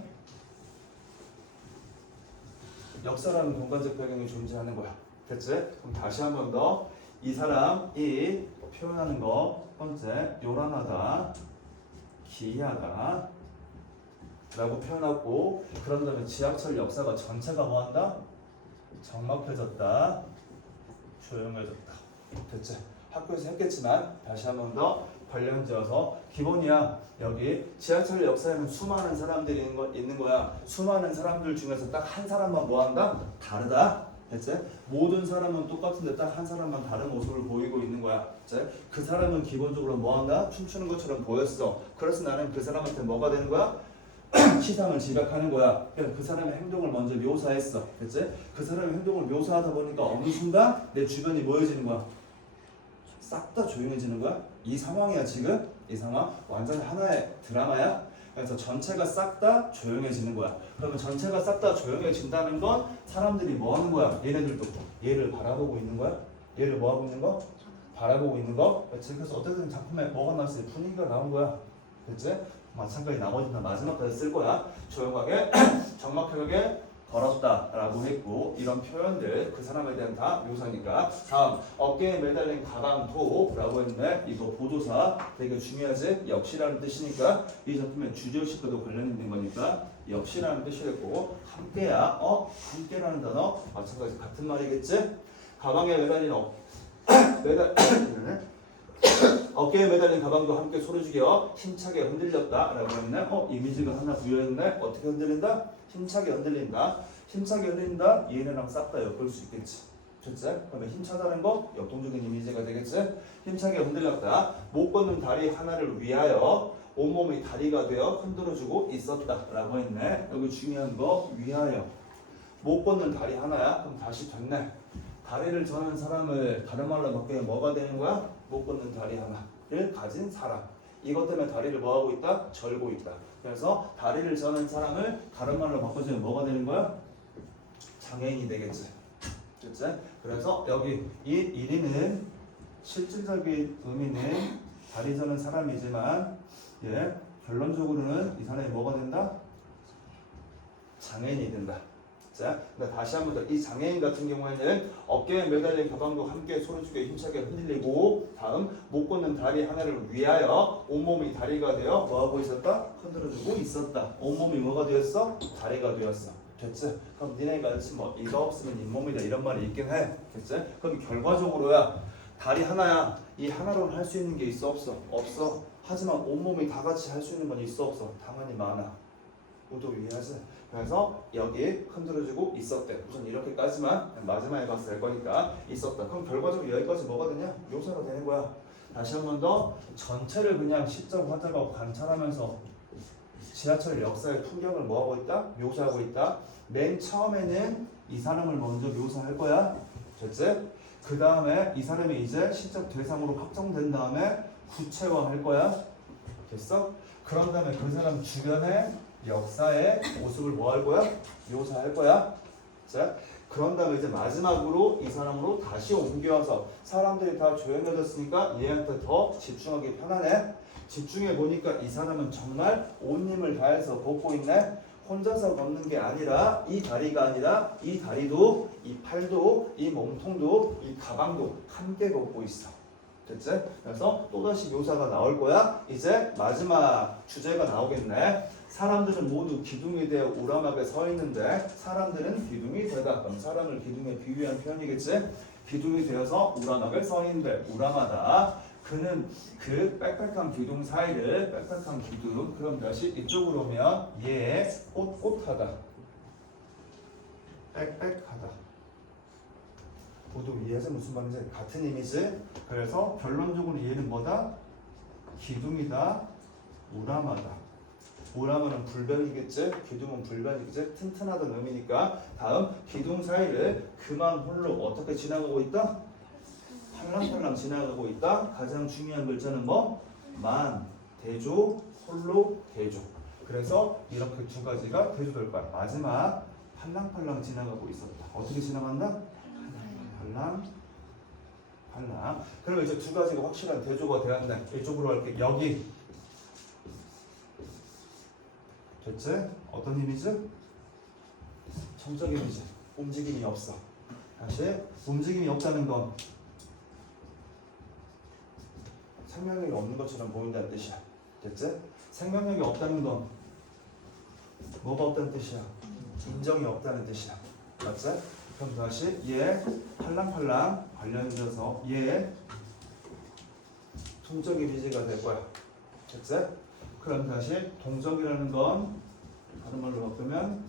역사라는 공간적 배경이 존재하는 거야. 됐지? 그럼 다시 한 번 더 이 사람이 표현하는 거 첫 번째 요란하다, 기이하다 라고 표현하고 그런 다음에 지하철 역사가 전체가 뭐한다? 적막해졌다, 조용해졌다. 됐지? 학교에서 했겠지만 다시 한 번 더 관련지어서 기본이야. 여기 지하철 역사에는 수많은 사람들이 있는 거야. 수많은 사람들 중에서 딱 한 사람만 뭐한다? 다르다. 됐지? 모든 사람은 똑같은데 딱 한 사람만 다른 모습을 보이고 있는 거야. 됐지? 그 사람은 기본적으로 뭐한다? 춤추는 것처럼 보였어. 그래서 나는 그 사람한테 뭐가 되는 거야? 시상을 지각하는 거야. 그러니까 그 사람의 행동을 먼저 묘사했어. 됐지? 그 사람의 행동을 묘사하다 보니까 어느 순간 내 주변이 뭐해지는 거야? 싹 다 조용해지는 거야. 이 상황이야 지금. 이 상황 완전 하나의 드라마야. 그래서 전체가 싹 다 조용해지는 거야. 그러면 전체가 싹 다 조용해진다는 건 사람들이 뭐 하는 거야? 얘네들도 얘를 바라보고 있는 거야. 얘를 뭐 하고 있는 거? 바라보고 있는 거. 그렇지? 그래서 어쨌든 작품에 뭐가 나왔어요? 분위기가 나온 거야. 됐지? 마찬가지 나머지는 다 마지막까지 쓸 거야. 조용하게 적막하게 걸었다라고 했고 이런 표현들 그 사람에 대한 다 묘사니까. 다음 어깨에 매달린 가방토라고 했는데 이거 보조사 되게 중요하지. 역시라는 뜻이니까 이 작품의 주제의식과도 관련 있는 거니까 역시라는 뜻이겠고 함께야. 함께라는 단어 마찬가지 같은 말이겠지. 가방에 매달린 어깨에 매달린 가방도 함께 소리 죽여 힘차게 흔들렸다라고 했네. 이미지가 하나 부여했네. 어떻게 흔들린다? 힘차게 흔들린다. 힘차게 흔들린다. 얘네랑 싹 다 엮을 수 있겠지. 됐지? 그러면 힘차다는 거 역동적인 이미지가 되겠지? 힘차게 흔들렸다. 못 걷는 다리 하나를 위하여 온몸이 다리가 되어 흔들어주고 있었다라고 했네. 여기 중요한 거 위하여. 못 걷는 다리 하나야? 그럼 다시 됐네. 다리를 저는 사람을 다른 말로 바꾸면 뭐가 되는 거야? 못 걷는 다리 하나를 가진 사람. 이것 때문에 다리를 뭐하고 있다? 절고 있다. 그래서 다리를 저는 사람을 다른 말로 바꿔주면 뭐가 되는 거야? 장애인이 되겠지. 그치? 그래서 여기 이 1위는 실질적인 의미는 다리 저는 사람이지만 결론적으로는 이 사람이 뭐가 된다? 장애인이 된다. 자, 다시 한 번 더 이 장애인 같은 경우에는 어깨에 매달린 가방도 함께 소리죽여 힘차게 흔들리고 다음 못 걷는 다리 하나를 위하여 온몸이 다리가 되어 뭐하고 있었다? 흔들어주고 있었다. 온몸이 뭐가 되었어? 다리가 되었어. 됐지? 그럼 니네가 뭐 이가 없으면 잇몸이다 이런 말이 있긴 해. 됐지? 그럼 결과적으로야 다리 하나야. 이 하나로는 할 수 있는 게 있어 없어? 없어. 하지만 온몸이 다 같이 할 수 있는 건 있어 없어? 당연히 많아. 모두 이해하지? 그래서 여기 흔들어주고 있었대. 우선 이렇게까지만 마지막에 가서 될 거니까 있었다. 그럼 결과적으로 여기까지 뭐가 되냐? 묘사가 되는 거야. 다시 한 번 더 전체를 그냥 시점 화자가 관찰하면서 지하철 역사의 풍경을 뭐하고 있다? 묘사하고 있다. 맨 처음에는 이 사람을 먼저 묘사할 거야. 됐지? 그 다음에 이 사람이 이제 시적 대상으로 확정된 다음에 구체화할 거야. 됐어? 그런 다음에 그 사람 주변에 역사의 모습을 뭐 할 거야? 묘사할 거야. 자, 그런 다음에 이제 마지막으로 이 사람으로 다시 옮겨와서 사람들이 다 조용해졌으니까 얘한테 더 집중하기 편하네. 집중해 보니까 이 사람은 정말 온 힘을 다해서 걷고 있네. 혼자서 걷는 게 아니라 이 다리가 아니라 이 다리도 이 팔도 이 몸통도 이 가방도 함께 걷고 있어. 됐지? 그래서 또다시 묘사가 나올 거야. 이제 마지막 주제가 나오겠네. 사람들은 모두 기둥이 되어 우람하게 서 있는데 사람들은 기둥이 되다. 그럼 사람을 기둥에 비유한 표현이겠지? 기둥이 되어서 우람하게 서 있는데 우람하다. 그는 그 빽빽한 기둥 사이를 빽빽한 기둥. 그럼 다시 이쪽으로 오면 꼿꼿하다. 빽빽하다. 모두 이해해서 무슨 말인지 같은 이미지. 그래서 결론적으로 얘는 뭐다? 기둥이다. 우람하다. 우람은 불변이겠지. 기둥은 불변이겠지. 튼튼하다는 의미니까. 다음 기둥 사이를 그만 홀로 어떻게 지나가고 있다? 팔랑팔랑 지나가고 있다. 가장 중요한 글자는 뭐? 만, 대조, 홀로, 대조. 그래서 이렇게 두 가지가 대조될 거야. 마지막 팔랑팔랑 지나가고 있었다. 어떻게 지나간다? 팔랑 팔랑. 그러면 이제 두 가지가 확실한 대조가 되었네. 이쪽으로 할게. 여기 됐지? 어떤 이미지? 정적 이미지. 움직임이 없어. 다시 움직임이 없다는 건 생명력이 없는 것처럼 보인다는 뜻이야. 됐지? 생명력이 없다는 건 뭐가 없다는 뜻이야? 인정이 없다는 뜻이야. 맞지? 그럼 다시 얘 팔랑팔랑 관련돼서 얘 동적 이미지가 될 거야. 됐지? 그럼 다시 동적이라는 건 다른 말로 바꾸면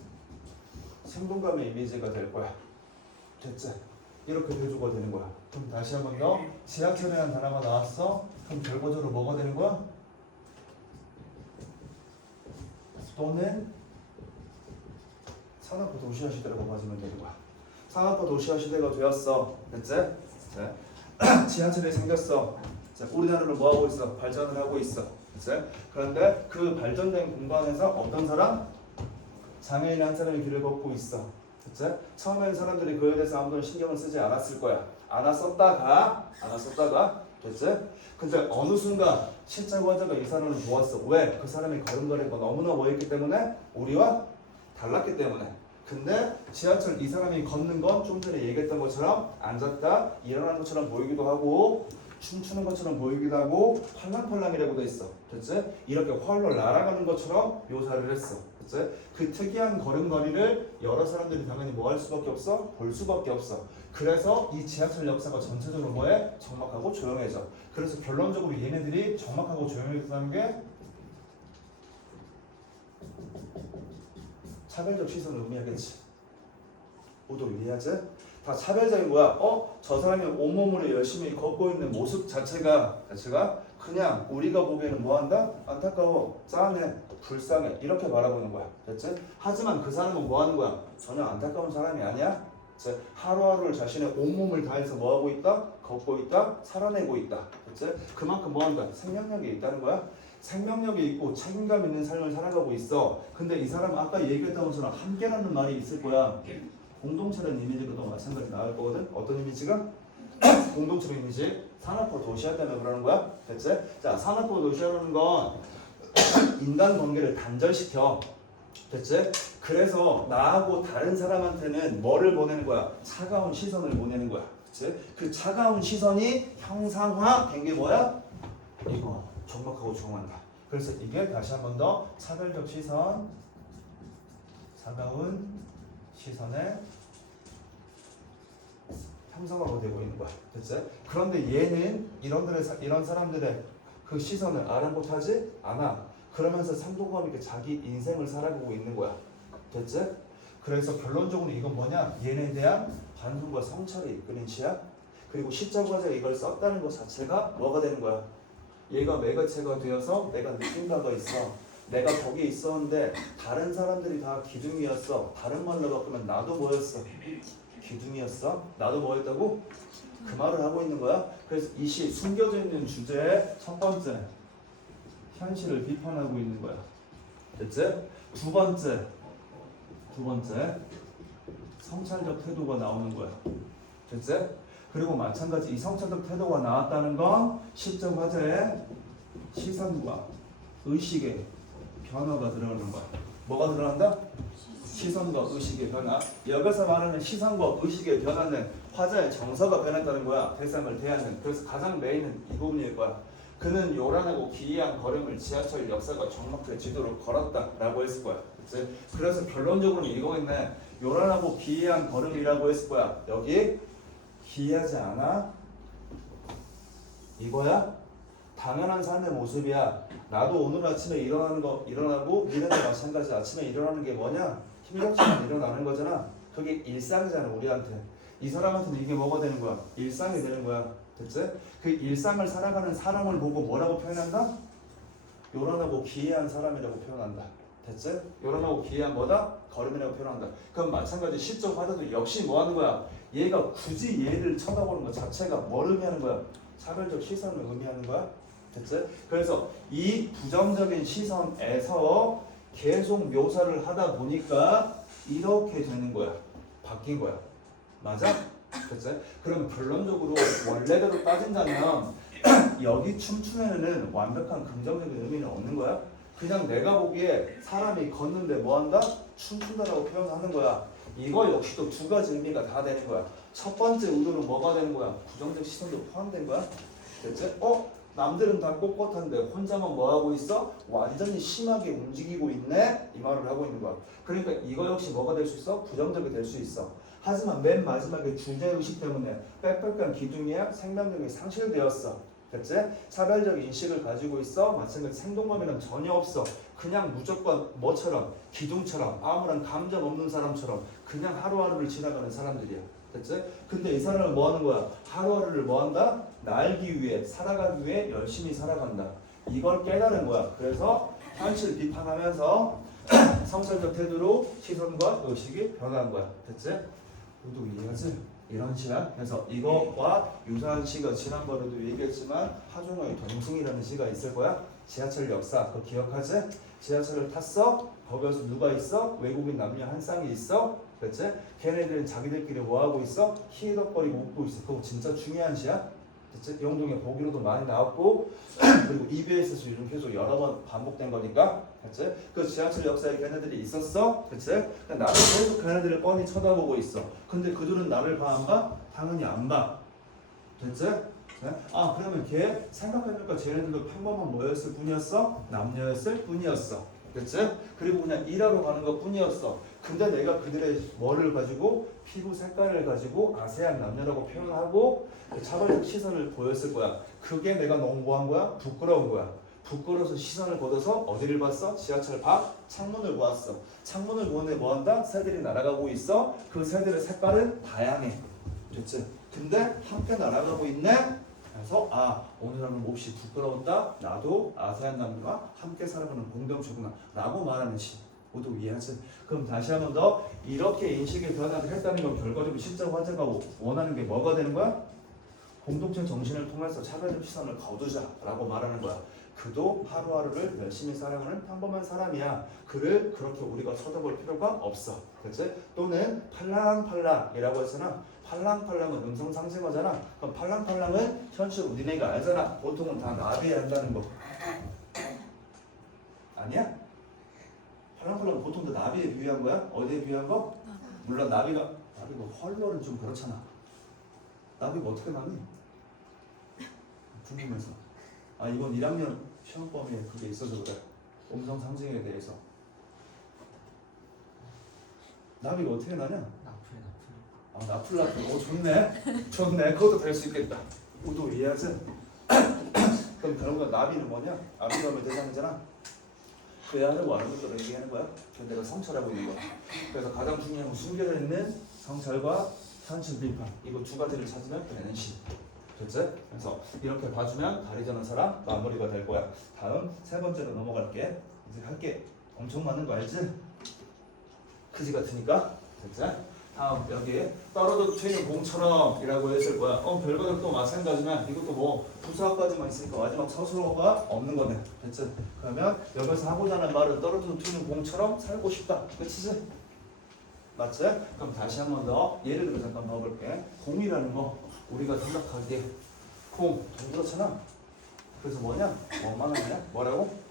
생동감의 이미지가 될 거야. 됐지? 이렇게 대조가 되는 거야. 그럼 다시 한 번 더 지하철이라는 단어가 나왔어. 그럼 결과적으로 뭐가 되는 거야? 또는 산업화 도시화 시대라고 봐주면 되는 거야. 산업화 도시화 시대가 되었어. 됐지? 자, 지하철이 생겼어. 자, 우리나라는 뭐 하고 있어? 발전을 하고 있어. 됐지? 그런데 그 발전된 공간에서 어떤 사람? 장애인 한 사람이 길을 걷고 있어. 됐지? 처음에는 사람들이 그에 대해서 아무도 신경을 쓰지 않았을 거야. 안 왔었다가 됐지? 근데 어느 순간 실제 과자가 이 사람을 보았어. 왜? 그 사람이 걸음걸이가 너무나 뭐였기 때문에? 우리와 달랐기 때문에. 근데 지하철 이 사람이 걷는 건 좀 전에 얘기했던 것처럼 앉았다 일어나는 것처럼 보이기도 하고 춤추는 것처럼 보이기도 하고 팔랑팔랑이라고 돼 있어. 됐지? 이렇게 활로 날아가는 것처럼 묘사를 했어. 됐지? 그 특이한 걸음걸이를 여러 사람들이 당연히 뭐 할 수밖에 없어? 볼 수밖에 없어. 그래서 이 지하철 역사가 전체적으로 뭐해? 적막하고 조용해져. 그래서 결론적으로 얘네들이 적막하고 조용해졌다는 게 차별적 시선을 의미하겠지. 모두 이해하지? 다 차별적인 거야. 저 사람이 온몸으로 열심히 걷고 있는 모습 자체가 그냥 우리가 보기에는 뭐한다? 안타까워, 짠해, 불쌍해 이렇게 바라보는 거야. 됐지? 하지만 그 사람은 뭐하는 거야? 전혀 안타까운 사람이 아니야. 하루하루를 자신의 온몸을 다해서 뭐하고 있다? 걷고 있다? 살아내고 있다. 됐지? 그만큼 뭐한다? 생명력이 있다는 거야. 생명력이 있고 책임감 있는 삶을 살아가고 있어. 근데 이 사람은 아까 얘기했던 것처럼 함께라는 말이 있을 거야. 공동체라는 이미지로도 마찬가지 나올 거거든. 어떤 이미지가? 공동체 이미지. 산업화 도시화 때문에 그러는 거야. 됐지? 자, 산업화 도시화라는 건 인간관계를 단절시켜. 됐지? 그래서 나하고 다른 사람한테는 뭐를 보내는 거야? 차가운 시선을 보내는 거야. 그치? 그 차가운 시선이 형상화된 게 뭐야? 이거 적막하고 조용한다. 그래서 이게 다시 한 번 더 차별적 시선, 차가운 시선의 형상화가 되고 있는 거야. 됐지? 그런데 얘는 이런 사람들의 그 시선을 아랑곳하지 않아. 그러면서 상도감 있게 자기 인생을 살아가고 있는 거야. 됐지? 그래서 결론적으로 이건 뭐냐? 얘네에 대한 반성과 성찰이 이끄는 시야. 그리고 시자과제가 이걸 썼다는 것 자체가 뭐가 되는 거야? 얘가 매개체가 되어서 내가 느낀 바가 있어. 내가 거기에 있었는데 다른 사람들이 다 기둥이었어. 다른 말로 바꾸면 나도 뭐였어? 기둥이었어. 나도 뭐였다고? 그 말을 하고 있는 거야. 그래서 이 시 숨겨져 있는 주제의 첫 번째 현실을 비판하고 있는 거야. 됐지? 두 번째 성찰적 태도가 나오는 거야. 됐지? 그리고 마찬가지 이 성찰적 태도가 나왔다는 건 실전 과제에 시선과 의식의 변화가 들어가는 거야. 뭐가 들어간다? 시선과 의식의 변화. 여기서 말하는 시선과 의식의 변화는 화자의 정서가 변했다는 거야. 대상을 대하는. 그래서 가장 메인은 이 부분일 거야. 그는 요란하고 기이한 걸음을 지하철 역사가 적막해지도록 걸었다라고 했을 거야. 그치? 그래서 결론적으로는 이거겠네. 요란하고 기이한 걸음이라고 했을 거야. 여기 기이하지 않아? 이거야? 당연한 삶의 모습이야. 나도 오늘 아침에 일어나고 니네도 마찬가지. 아침에 일어나는 게 뭐냐? 힘겹지만 일어나는 거잖아. 그게 일상이잖아 우리한테. 이 사람한테는 이게 뭐가 되는 거야? 일상이 되는 거야. 됐지? 그 일상을 살아가는 사람을 보고 뭐라고 표현한다? 요란하고 기이한 사람이라고 표현한다. 됐지? 요란하고 기이한 뭐다? 걸음이라고 표현한다. 그럼 마찬가지 시적 화자도 역시 뭐 하는 거야? 얘가 굳이 얘를 쳐다보는 것 자체가 뭘 의미하는 거야? 차별적 시선을 의미하는 거야. 됐지? 그래서 이 부정적인 시선에서 계속 묘사를 하다 보니까 이렇게 되는 거야. 바뀐 거야. 맞아? 됐지? 그럼 결론적으로 원래대로 따진다면 여기 춤추에는 완벽한 긍정적인 의미는 없는 거야. 그냥 내가 보기에 사람이 걷는데 뭐한다? 춤춘다라고 표현하는 거야. 이거 역시도 두 가지 의미가 다 되는 거야. 첫 번째 의도는 뭐가 되는 거야? 부정적 시선도 포함된 거야. 됐지? 남들은 다 꼿꼿한데 혼자만 뭐하고 있어? 완전히 심하게 움직이고 있네? 이 말을 하고 있는 거야. 그러니까 이거 역시 뭐가 될 수 있어? 부정적이 될 수 있어. 하지만 맨 마지막에 주제의식 때문에 빽빽한 기둥이야 생명력이 상실되었어. 됐지? 차별적 인식을 가지고 있어. 마찬가지 생동감이란 전혀 없어. 그냥 무조건 뭐처럼? 기둥처럼 아무런 감정 없는 사람처럼 그냥 하루하루를 지나가는 사람들이야. 됐지? 근데 이 사람은 뭐 하는 거야? 하루하루를 뭐 한다? 날기 위해, 살아가기 위해 열심히 살아간다. 이걸 깨달은 거야. 그래서 현실 비판하면서 성찰적 태도로 시선과 의식이 변한 거야. 됐지? 모두 이해하지? 이런 시야. 그래서 이거와 유사한 시가 지난번에도 얘기했지만 하중의 동승이라는 시가 있을 거야. 지하철 역사 그거 기억하지? 지하철을 탔어? 거기서 누가 있어? 외국인 남녀 한 쌍이 있어? 그렇지? 걔네들은 자기들끼리 뭐하고 있어? 히덕거리고 웃고 있어. 그거 진짜 중요한 시야. 됐지? 영동에 보기로도 많이 나왔고 그리고 EBS에서 요즘 계속 여러 번 반복된 거니까. 됐지? 그 지하철 역사에 걔네들이 있었어. 그치? 나를 계속 걔네들을 뻔히 쳐다보고 있어. 근데 그들은 나를 봐 안 봐? 당연히 안 봐. 됐지? 네? 그러면 걔 생각해보니까 쟤네들도 평범한 뭐였을 뿐이었어? 남녀였을 뿐이었어. 그치? 그리고 그냥 일하러 가는 것 뿐이었어. 근데 내가 그들의 뭐를 가지고 피부 색깔을 가지고 아세안 남녀라고 표현하고 차별적 시선을 보였을 거야. 그게 내가 너무 뭐한 거야? 부끄러운 거야. 부끄러워서 시선을 걷어서 어디를 봤어? 지하철 밖 창문을 보았어. 창문을 보는데 뭐한다? 새들이 날아가고 있어. 그 새들의 색깔은 다양해. 됐지? 근데 함께 날아가고 있네? 그래서 오늘 하루 몹시 부끄러웠다. 나도 아세안 남녀가 함께 살아가는 공동체구나 라고 말하는 시. 모두 이해하지? 그럼 다시 한 번 더 이렇게 인식의 변화를 했다는 건 결과적으로 시적 화자가 원하는 게 뭐가 되는 거야? 공동체 정신을 통해서 차별적 시선을 거두자 라고 말하는 거야. 그도 하루하루를 열심히 살아가는 평범한 사람이야. 그를 그렇게 우리가 쳐다볼 필요가 없어. 그치? 또는 팔랑팔랑이라고 했잖아. 팔랑팔랑은 음성 상징어잖아. 그럼 팔랑팔랑은 현실로 니네가 알잖아. 보통은 다 나비에 한다는 거. 아니야? 팔랑팔랑은 보통 다 나비에 비유한 거야? 어디에 비유한 거? 물론 나비가 헐벌은 좀 그렇잖아. 나비가 어떻게 나니? 궁금해서. 이건 1학년 시험 범위에 그게 있어서 그래. 음성 상징에 대해서. 나비가 어떻게 나냐? 나풀. 좋네. 좋네. 그것도 될 수 있겠다. 우도 이해하지? 그럼 그런 거 나비는 뭐냐? 아비감의 대상이잖아. 그래야 하려고 하는 것들을 얘기하는 거야. 그래서 내가 성찰하고 있는 거야. 그래서 가장 중요한 건 숨겨져 있는 성찰과 현실 비판. 이거 두 가지를 찾으면 되는 시. 됐지? 그래서 이렇게 봐주면 다리 저는 사람 마무리가 될 거야. 다음 세 번째로 넘어갈게. 이제 할게 엄청 많은 거 알지? 그지 같으니까. 됐지? 다음 여기 떨어져 튀는 공처럼 이라고 했을 거야. 별거는 또 마찬가지만 이것도 뭐 부사까지만 있으니까 마지막 서술어가 없는 거네. 됐지? 그러면 여기서 하고자 하는 말은 떨어져 튀는 공처럼 살고 싶다. 그치지? 맞지? 그럼 다시 한 번 더 예를 들어 잠깐 넣어볼게. 공이라는 거 우리가 생각하기에 공 동그랗잖아. 그래서 뭐냐? 원만함이야? 뭐라고?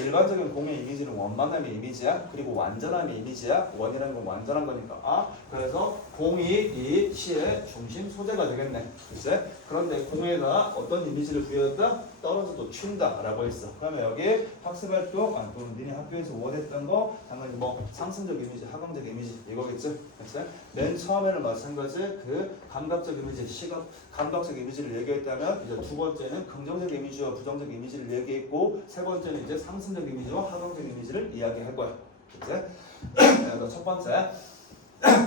일반적인 공의 이미지는 원만함의 이미지야. 그리고 완전함의 이미지야. 원이라는 건 완전한 거니까. 그래서 공이 이 시의 중심 소재가 되겠네. 그치? 그런데 공에다 어떤 이미지를 부여했다? 떨어져도 튄다 라고 했어. 그러면 여기 학습할 쪽 또는 니네 학교에서 원했던 거 당연히 뭐 상승적 이미지, 하강적 이미지 이거겠지? 그치? 맨 처음에는 마찬가지 그 감각적 이미지, 시각 감각적 이미지를 얘기했다면 이제 두 번째는 긍정적 이미지와 부정적 이미지를 얘기했고 세 번째는 이제 상승적 이미지와 하강적 이미지를 이야기할 거야. 그치? 그래서 첫 번째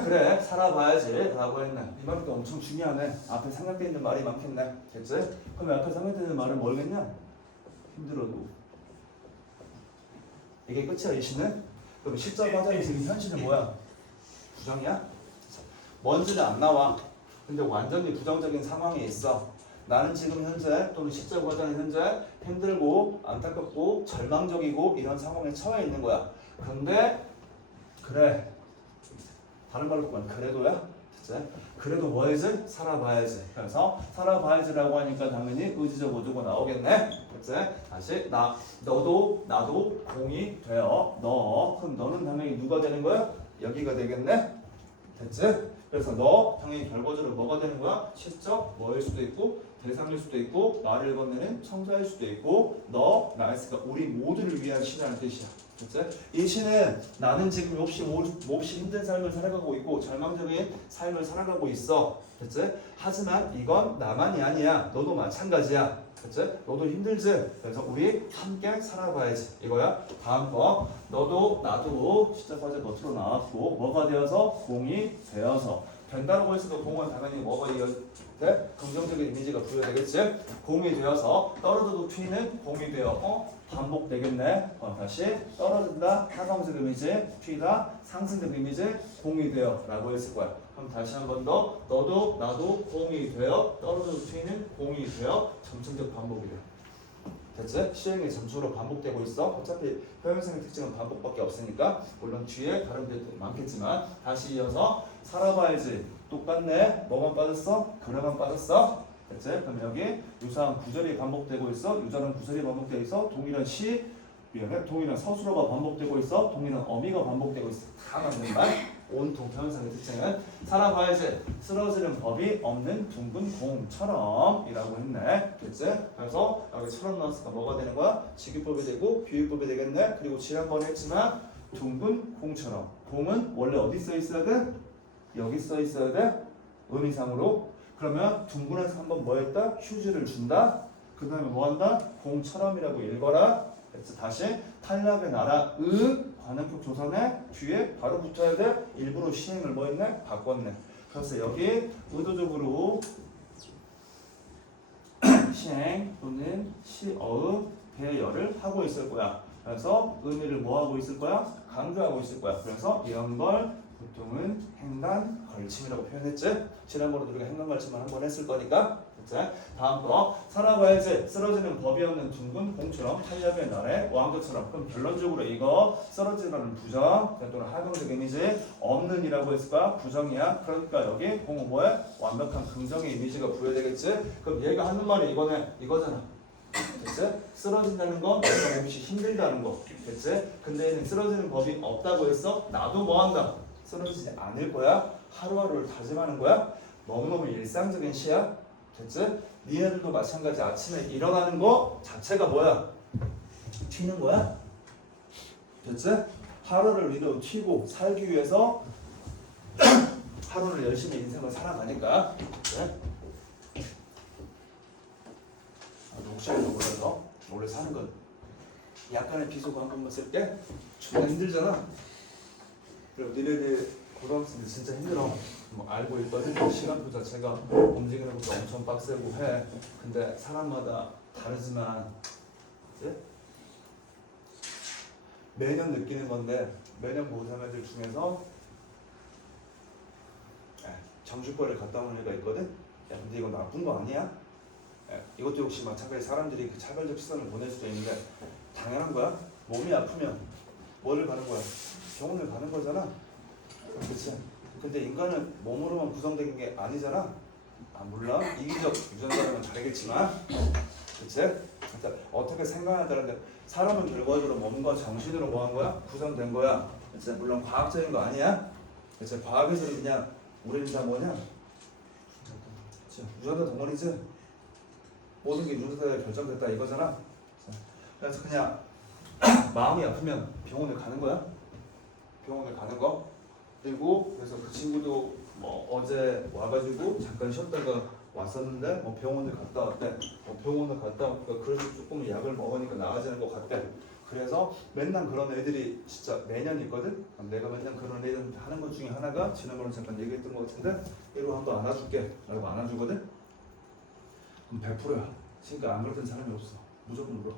그래 살아봐야지 라고 했네. 이 말이 또 엄청 중요하네. 앞에 생각되어 있는 말이 많겠네. 됐지? 그럼 앞에 생각되어 있는 말은 뭐겠냐? 힘들어도 이게 끝이야 이 시는. 그럼 시적 과정이 지금 현실은 뭐야? 부정이야? 먼지는 안 나와. 근데 완전히 부정적인 상황에 있어. 나는 지금 현재 또는 시적 과정은 현재 힘들고 안타깝고 절망적이고 이런 상황에 처해 있는 거야. 근데 그래. 다른 말로 보면 그래도야. 그치? 그래도 뭐 해야지? 살아봐야지. 그래서 살아봐야지라고 하니까 당연히 의지적 오주고 나오겠네. 그치? 다시 너도 나도 공이 되어. 그럼 너는 당연히 누가 되는 거야? 여기가 되겠네. 됐지? 그래서 너 당연히 결과적으로 뭐가 되는 거야? 시적 뭐일 수도 있고 대상일 수도 있고 나를 건네는 청사일 수도 있고 너 나였으니까 우리 모두를 위한 시라는 뜻이야. 됐지? 이 시는 나는 지금 몹시 힘든 삶을 살아가고 있고 절망적인 삶을 살아가고 있어. 됐지? 하지만 이건 나만이 아니야. 너도 마찬가지야. 됐지? 너도 힘들지? 그래서 우리 함께 살아봐야지. 이거야. 다음 거. 너도 나도 시적 과제 너트로 나왔고 뭐가 되어서 공이 되어서 된다고 했어도 공은 당연히 뭐가 돼? 긍정적인 이미지가 부여되겠지? 공이 되어서 떨어져도 튀는 공이 되어 반복되겠네. 다시 떨어진다 하강적 이미지, 튀다 상승적 이미지, 공이 되어 라고 했을 거야. 그럼 다시 한 번 더 너도 나도 공이 되어 떨어져도 튀는 공이 되어 점층적 반복이 돼. 됐지? 시행이 점수로 반복되고 있어. 어차피 표현성의 특징은 반복밖에 없으니까 물론 뒤에 다른 데도 많겠지만 다시 이어서 살아봐야지. 똑같네. 뭐만 빠졌어? 그래만 빠졌어. 됐지? 그럼 여기 유사한 구절이 반복되고 있어. 유사한 구절이 반복되고 있어. 동일한 동일한 서술어가 반복되고 있어. 동일한 어미가 반복되고 있어. 다 맞는 말. 온통 표현상의 특징은 살아봐야지. 쓰러지는 법이 없는 둥근 공처럼 이라고 했네. 됐지? 그래서 여기처럼 나왔으니까 뭐가 되는 거야? 직유법이 되고 비유법이 되겠네. 그리고 지난번에 했지만 둥근 공처럼. 공은 원래 어디 써 있어야 돼? 여기 써 있어야 돼. 의미상으로. 그러면 둥근에서 한번 뭐 했다? 휴지를 준다. 그 다음에 뭐 한다? 공처럼이라고 읽어라. 그래서 다시 탈락의 나라 관음격 조선에 뒤에 바로 붙어야 돼. 일부러 시행을 뭐 했네? 바꿨네. 그래서 여기 의도적으로 시행 또는 시어의 배열을 하고 있을 거야. 그래서 의미를 뭐 하고 있을 거야? 강조하고 있을 거야. 그래서 이런 걸 보통은 행간 걸침이라고 표현했지. 지난번에도 우리가 행간 걸침을 한번 했을 거니까. 그치? 다음 거 살아봐야지. 쓰러지는 법이 없는 둥근 공처럼 탄력의 날의 왕도처럼. 그럼 결론적으로 이거 쓰러지라는 부정 또는 하강적 이미지 없는 이라고 했을 거야. 부정이야. 그러니까 여기 공은 뭐해? 완벽한 긍정의 이미지가 부여되겠지. 그럼 얘가 하는 말이 이거잖아. 됐지? 쓰러진다는 건 내가 몹시 힘들다는 거. 됐지? 근데 얘는 쓰러지는 법이 없다고 했어. 나도 뭐 한다? 쓰러지지 않을 거야. 하루하루를 다짐하는 거야. 너무너무 일상적인 시야. 됐지? 니네들도 마찬가지. 아침에 일어나는 거 자체가 뭐야? 튀는 거야. 됐지? 하루를 위로 튀고 살기 위해서 하루를 열심히 인생을 살아가니까. 네? 혹시라도 몰라서 원래 사는 건 약간의 비속어 한 번만 쓸게. 존나 힘들잖아. 그리고 니네들 고등학생들 진짜 힘들어. 뭐 알고 있거든. 시간표 자체가 움직이는 것도 엄청 빡세고 해. 근데 사람마다 다르지만 네? 매년 느끼는 건데 매년 고3 애들 중에서 정주과를 갔다 오는 애가 있거든. 야 근데 이건 나쁜 거 아니야? 이것도 역시 마찬가지. 사람들이 그 차별적 시선을 보낼 수도 있는데 당연한 거야. 몸이 아프면 뭐를 가는 거야? 병원을 가는 거잖아. 그치? 근데 인간은 몸으로만 구성된 게 아니잖아. 물론 이기적 유전자라면 다르겠지만 그치? 그러니까 어떻게 생각하냐는데 사람은 결과적으로 몸과 정신으로 뭐 한 거야? 구성된 거야. 그치? 물론 과학적인 거 아니야. 그치? 과학에서는 그냥 우리는 다 뭐냐? 그치? 유전자 덩어리지? 모든 게 유전자에 결정됐다 이거잖아. 그래서 그냥 마음이 아프면 병원에 가는 거야. 병원에 가는 거. 그리고 그래서 그 친구도 뭐 어제 와가지고 잠깐 쉬었다가 왔었는데 뭐 병원을 갔다 왔대. 병원을 갔다 오니까 그래도 조금 약을 먹으니까 나아지는 것 같대. 그래서 맨날 그런 애들이 진짜 매년 있거든. 그럼 내가 맨날 그런 애들 하는 것 중에 하나가 지난번에 잠깐 얘기했던 것 같은데 이리로 한번 안아줄게 라고 안아주거든. 그럼 100%야. 지금까지 안 그랬던 사람이 없어. 무조건 울어.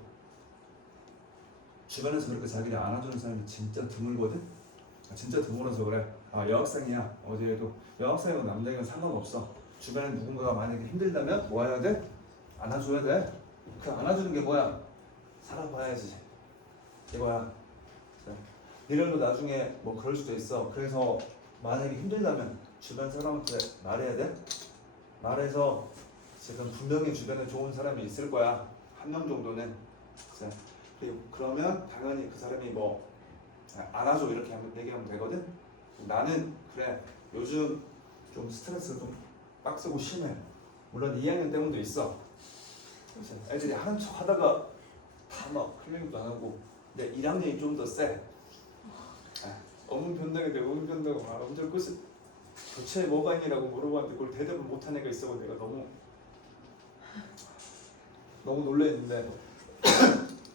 주변에서 그렇게 자기를 안아주는 사람이 진짜 드물거든. 진짜 드물어서 그래. 여학생이야. 어제도 여학생이고 남자이건 상관없어. 주변에 누군가가 만약에 힘들다면 뭐 해야 돼? 안아줘야 돼. 그 안아주는 게 뭐야? 살아봐야지. 이거야. 니들도 나중에 뭐 그럴 수도 있어. 그래서 만약에 힘들다면 주변 사람한테 말해야 돼. 말해서 지금 분명히 주변에 좋은 사람이 있을 거야. 한 명 정도는. 그리고 그러면 당연히 그 사람이 뭐 안아줘 이렇게 얘기하면 되거든. 나는 그래 요즘 좀 스트레스 좀 빡세고 심해. 물론 2학년 때문도 있어. 애들이 하는 척 하다가 다 막 클릭도 안 하고. 근데 1학년이 좀 더 세. 어문변동인데 어문변동 엄청 끝이 교체에 뭐가 있냐고 물어봤는데 그걸 대답을 못한 애가 있어. 내가 너무 놀랬는데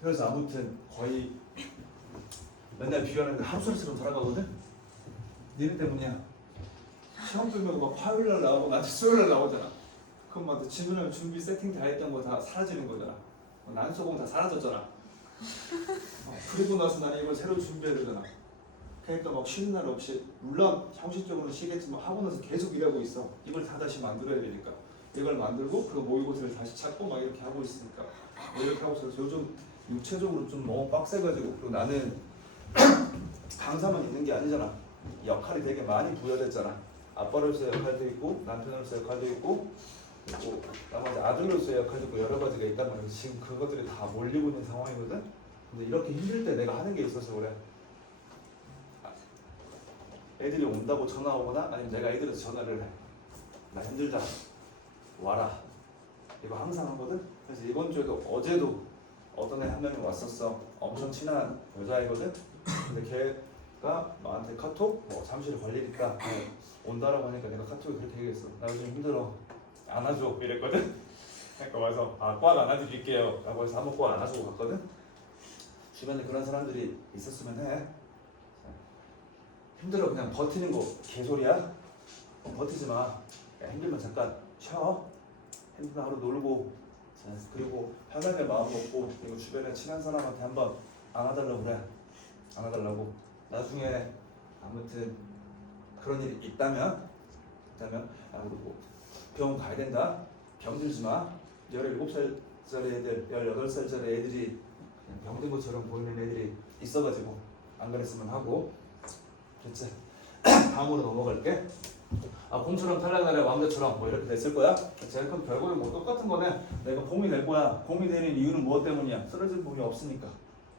그래서 아무튼 거의 맨날 비교하는데 하루 종일처럼 돌아가거든. 니네 때문이야. 시험 들면 막 화요일날 나오고 나한테 수요일날 나오잖아. 그럼 막 질문하면 준비 세팅 다 했던 거 다 사라지는 거잖아. 난소공 다 사라졌잖아. 그리고 나서 나는 이걸 새로 준비해야 되잖아. 그러니까 막 쉬는 날 없이 물론 형식적으로 쉬겠지만 하고 나서 계속 일하고 있어. 이걸 다 다시 만들어야 되니까 이걸 만들고 그 모의고사를 다시 찾고 막 이렇게 하고 있으니까 이렇게 하고 있어서 요즘 육체적으로 좀 너무 빡세가지고. 그리고 나는 강사만 있는 게 아니잖아. 역할이 되게 많이 부여됐잖아. 아빠로서의 역할도 있고 남편으로서의 역할도 있고 그리고 나머지 아들로서의 역할도 있고 여러 가지가 있단 말이야. 지금 그것들이 다 몰리고 있는 상황이거든. 근데 이렇게 힘들 때 내가 하는 게 있어서 그래. 애들이 온다고 전화 오거나 아니면 내가 애들한테 전화를 해. 나 힘들다. 와라. 이거 항상 하거든. 그래서 이번 주에도 어제도 어떤 애 한 명이 왔었어. 엄청 친한 여자애거든. 근데 걔가 나한테 카톡 뭐 잠실 갈 일 있다 온다라고 하니까 내가 카톡에 그렇게 얘기했어. 나 요즘 힘들어. 안아줘 이랬거든. 그러니까 와서 꽉 안아드릴게요 라고 해서 한번 꽉 안아주고 갔거든. 주변에 그런 사람들이 있었으면 해. 힘들어 그냥 버티는 거 개소리야? 버티지 마. 힘들면 잠깐 쉬어. 힘들면 하루 놀고. 그리고 편하게 마음 먹고 그리고 주변에 친한 사람한테 한번 안아달라고 그래. 안아달라고. 나중에 아무튼 그런 일이 있다면 그리고 병원 가야 된다. 병들지 마. 17살짜리 애들, 18살짜리 애들이 병든 것처럼 보이는 애들이 있어가지고 안 그랬으면 하고. 됐지? 다음으로 넘어갈게. 곰처럼 탈락나래 왕자처럼 뭐 이렇게 됐을 거야. 그럼 결국에 뭐 똑같은 거네. 내가 공이 될 거야. 공이 되는 이유는 무엇 때문이야? 쓰러질 부분이 없으니까.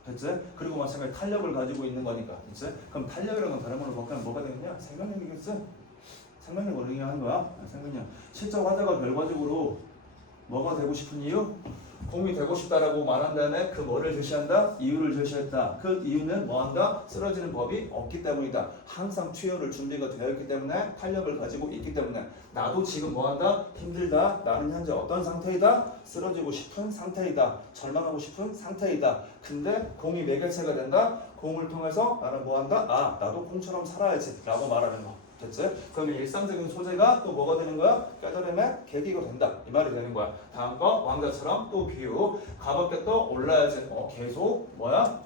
됐지? 그리고 마찬가지로 탄력을 가지고 있는 거니까. 됐지? 그럼 탄력이라는 건 다른 걸로 바꾸면 뭐가 되느냐? 생명력이겠지? 생명력을 의미하는 거야. 생명력. 실적 하다가 결과적으로 뭐가 되고 싶은 이유? 공이 되고 싶다라고 말한 다음에 그 뭐를 제시한다? 이유를 제시했다. 그 이유는 뭐한다? 쓰러지는 법이 없기 때문이다. 항상 투여를 준비가 되어 있기 때문에 탄력을 가지고 있기 때문에 나도 지금 뭐한다? 힘들다. 나는 현재 어떤 상태이다? 쓰러지고 싶은 상태이다. 절망하고 싶은 상태이다. 근데 공이 매개체가 된다? 공을 통해서 나는 뭐한다? 나도 공처럼 살아야지 라고 말하는 거. 됐지? 그러면 일상적인 소재가 또 뭐가 되는 거야? 깨달음의 계기가 된다. 이 말이 되는 거야. 다음 거 왕자처럼 또 비유. 가볍게 또 올라야지. 계속 뭐야?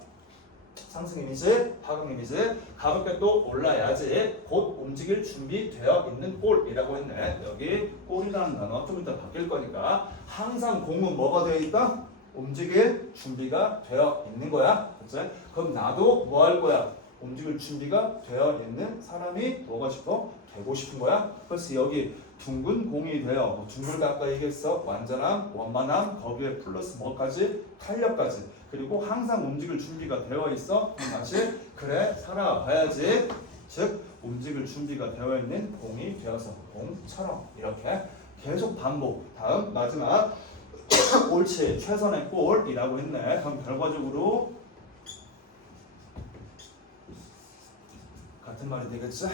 상승 이미지, 하강 이미지. 가볍게 또 올라야지. 곧 움직일 준비되어 있는 꼴이라고 했네. 여기 꼴이라는 단어 좀 이따 바뀔 거니까 항상 공은 뭐가 되어 있다? 움직일 준비가 되어 있는 거야. 그치? 그럼 나도 뭐 할 거야? 움직일 준비가 되어 있는 사람이 뭐가 싶어? 되고 싶은 거야. 그래서 여기 둥근 공이 되어 둥글다 아까 얘기했어. 완전함, 원만함, 거기에 플러스 뭐까지? 탄력까지. 그리고 항상 움직일 준비가 되어 있어. 다시 그래 살아봐야지. 즉 움직일 준비가 되어 있는 공이 되어서 공처럼 이렇게 계속 반복. 다음 마지막 옳지 최선의 꼴이라고 했네. 그럼 결과적으로 같은 말이 되겠지?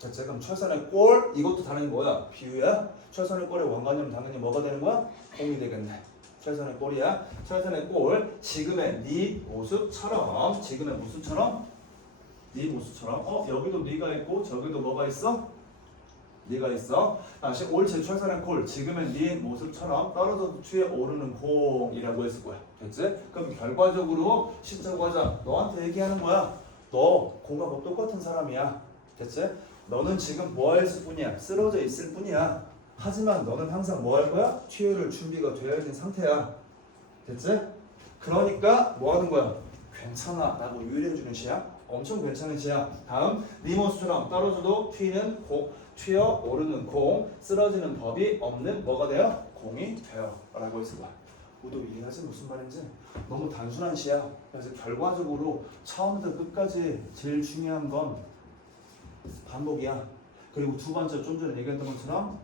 됐지? 그럼 최선의 꼴 이것도 다른 뭐야? 비유야? 최선의 꼴의 원관념은 당연히 뭐가 되는 거야? 공이 되겠네. 최선의 꼴이야. 최선의 꼴 지금의 네 모습처럼 지금의 모습처럼 네 모습처럼 여기도 네가 있고 저기도 뭐가 있어? 네가 있어. 다시 올 제출사는 콜. 지금은 네 모습처럼 떨어져도 뒤에 오르는 공이라고 했을 거야. 됐지? 그럼 결과적으로 시적 과자 너한테 얘기하는 거야. 너 공하고 똑같은 사람이야. 됐지? 너는 지금 뭐 했을 뿐이야? 쓰러져 있을 뿐이야. 하지만 너는 항상 뭐 할 거야? 튀어올 준비가 되어 있는 상태야. 됐지? 그러니까 뭐 하는 거야? 괜찮아 라고 유의해주는 시야. 엄청 괜찮은 시야. 다음 네 모습처럼 떨어져도 튀어 오르는 공, 쓰러지는 법이 없는 뭐가 돼요? 공이 돼요 라고 했을 거야. 모두 이해하지? 무슨 말인지? 너무 단순한 시야. 그래서 결과적으로 처음부터 끝까지 제일 중요한 건 반복이야. 그리고 두 번째 좀 전에 얘기했던 것처럼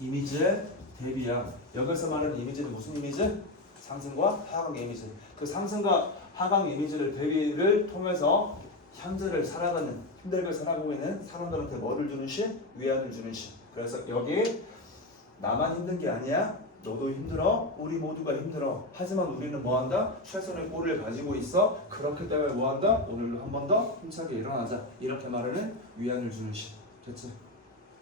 이미지의 대비야. 여기서 말하는 이미지는 무슨 이미지? 상승과 하강 이미지. 그 상승과 하강 이미지를 대비를 통해서 현재를 살아가는 힘들게 살아가고 있는 사람들한테 뭐를 주는 시? 위안을 주는 시. 그래서 여기 나만 힘든 게 아니야. 너도 힘들어. 우리 모두가 힘들어. 하지만 우리는 뭐한다? 최선의 골을 가지고 있어. 그렇기 때문에 뭐한다? 오늘도 한 번 더 힘차게 일어나자. 이렇게 말하는 위안을 주는 시. 됐지?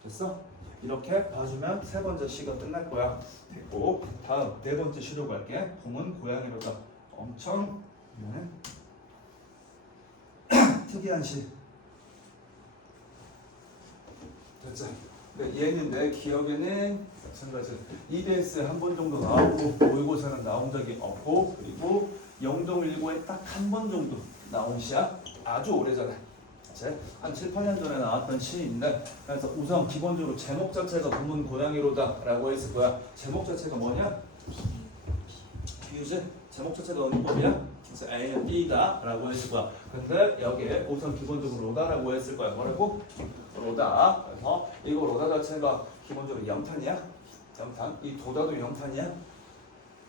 됐어? 이렇게 봐주면 세 번째 시가 끝날 거야. 됐고 다음 네 번째 시로 갈게. 봄은 고양이로다. 엄청 특이한 시. 됐지? 얘는 내 기억에는 마찬가지 EBS에 한 번 정도 나오고 모의고사는 나온 적이 없고 그리고 영동일고에 딱 한 번 정도 나온 시야. 아주 오래전에 한 7, 8년 전에 나왔던 시인데 그래서 우선 기본적으로 제목 자체가 봄은 고양이로다 라고 했을 거야. 제목 자체가 뭐냐? 비유지? 제목 자체가 어느 법이야? 그래서 A는 B다 라고 했을 거야. 근데 여기에 우선 기본적으로 로다라고 했을 거야. 뭐라고? 로다. 그래서 이거 로다 자체가 기본적으로 영탄이야. 영탄. 이 도다도 영탄이야.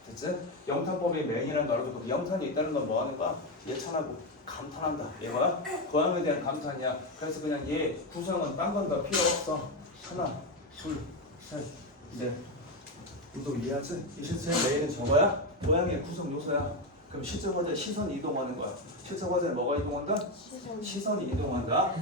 됐지? 영탄법이 메인이라는 거 알아두고 영탄이 있다는 건 뭐 하는 거야? 예찬하고 감탄한다. 얘가 고향에 대한 감탄이야. 그래서 그냥 얘 구성은 딴 건 다 필요 없어. 하나, 둘, 셋, 넷. 너도 이해하지? 이 실수의 메인은 저거야? 고양이의 구성 요소야. 그럼 시적 과제 시선이 이동하는 거야. 시적 과제 뭐가 이동한다? 시선이 이동한다.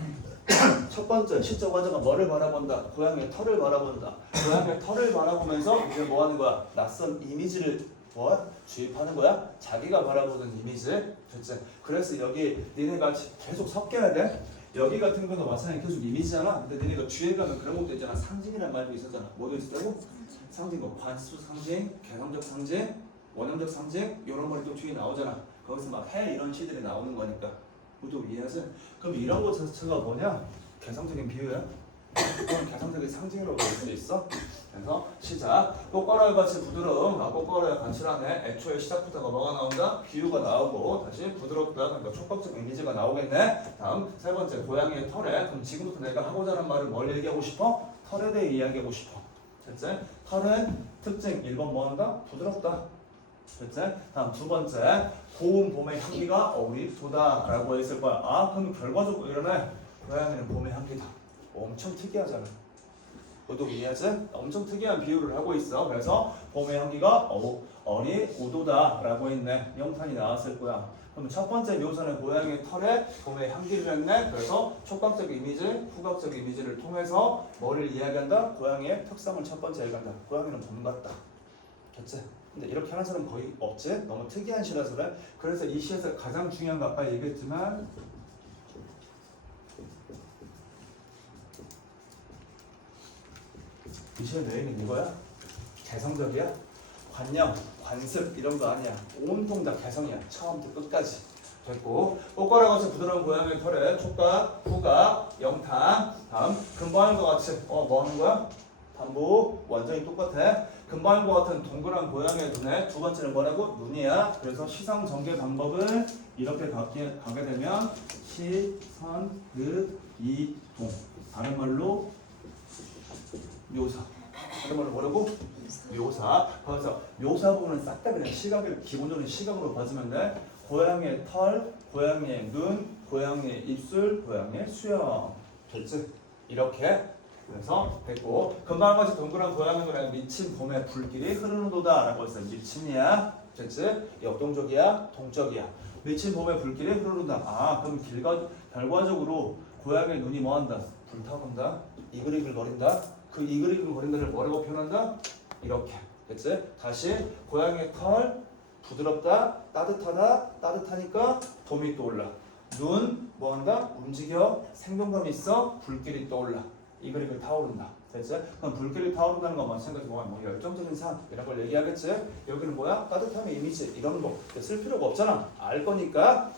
첫 번째 시적 과제가 뭐를 바라본다? 고양이의 털을 바라본다. 고양이의 털을 바라보면서 이제 뭐 하는 거야? 낯선 이미지를 뭐? 주입하는 거야? 자기가 바라보는 이미지. 됐지? 그래서 여기 니네가 계속 섞여야 돼. 여기 같은 거는 마찬가지 계속 이미지잖아. 근데 니네가 뒤에 가면 그런 것도 있잖아. 상징이란 말도 있었잖아. 뭐도 있었다고? 상징, 뭐 관수 상징, 개성적 상징, 원형적 상징 이런 말이 또 뒤에 나오잖아. 거기서 막 해 이런 시들이 나오는 거니까 모두 이해하지? 그럼 이런 거 자체가 뭐냐? 개성적인 비유야. 그건 개성적인 상징이라고 볼 수 있어. 그래서 시작. 꽃가루와 같이 부드러움. 꽃가루와 간칠하네. 애초에 시작부터가 뭐가 나온다? 비유가 나오고 다시 부드럽다. 그러니까 촉각적 이미지가 나오겠네. 다음 세 번째 고양이의 털에. 그럼 지금부터 내가 하고자 하는 말을 뭘 얘기하고 싶어? 털에 대해 이야기하고 싶어. 됐지? 털은 특징 1번 뭐한다? 부드럽다. 됐지? 다음 두 번째 고운 봄의 향기가 어울리도다 라고 했을 거야. 아 그럼 결과적으로 이러네. 고양이는 봄의 향기다. 엄청 특이하잖아. 너도 이해하지? 엄청 특이한 비유를 하고 있어. 그래서 봄의 향기가 어울리도다 라고 했네. 영탄이 나왔을 거야. 그럼 첫 번째 묘사는 고양이의 털에 봄의 향기를 했네. 그래서 촉각적 이미지, 후각적 이미지를 통해서 뭐를 이야기한다? 고양이의 특성을 첫 번째 얘기한다. 고양이는 봄 같다. 됐지? 근데 이렇게 하는 사람 거의 없지? 너무 특이한 시라서 그래. 그래서 이 시에서 가장 중요한 거 아까 얘기했지만 이 시의 메인은 이거야? 개성적이야? 관념, 관습 이런 거 아니야. 온통 다 개성이야. 처음부터 끝까지. 됐고 꽃가루 같이 부드러운 고양이의 털에 촉각, 후각, 영탄. 다음 금방하는 것 같이 뭐 하는 거야? 반복 완전히 똑같아. 금방하는 것 같은 동그란 고양이의 눈에 두 번째는 뭐라고? 눈이야. 그래서 시선 전개 방법을 이렇게 가게 되면 시선, 이동. 다른 말로 묘사. 다른 말로 뭐라고? 묘사. 그래서 묘사 부분은 싹 다 그냥 시각을 기본적인 시각으로 봐주면 돼. 고양이의 털, 고양이의 눈, 고양이의 입술, 고양이의 수염. 됐지? 이렇게. 그래서 됐고 금방 같이 동그란 고양이 노래 미친 봄의 불길이 흐르는도다 라고 했어요. 미친이야. 됐지? 역동적이야? 동적이야? 미친 봄의 불길이 흐르는다. 아 그럼 결과적으로 고양이의 눈이 뭐한다? 불타본다. 이글이글거린다. 그 이글이글거린다를 뭐라고 표현한다? 이렇게. 됐지? 다시 고양이의 털 부드럽다, 따뜻하다, 따뜻하니까 봄이 떠올라. 눈 뭐한다? 움직여, 생동감이 있어, 불길이 떠올라. 이글이글 타오른다. 됐지? 그럼 불길이 타오른다는 건 마찬가지로 뭐 열정적인 삶 이런 걸 얘기하겠지? 여기는 뭐야? 따뜻함의 이미지 이런 거 쓸 필요가 없잖아. 알 거니까.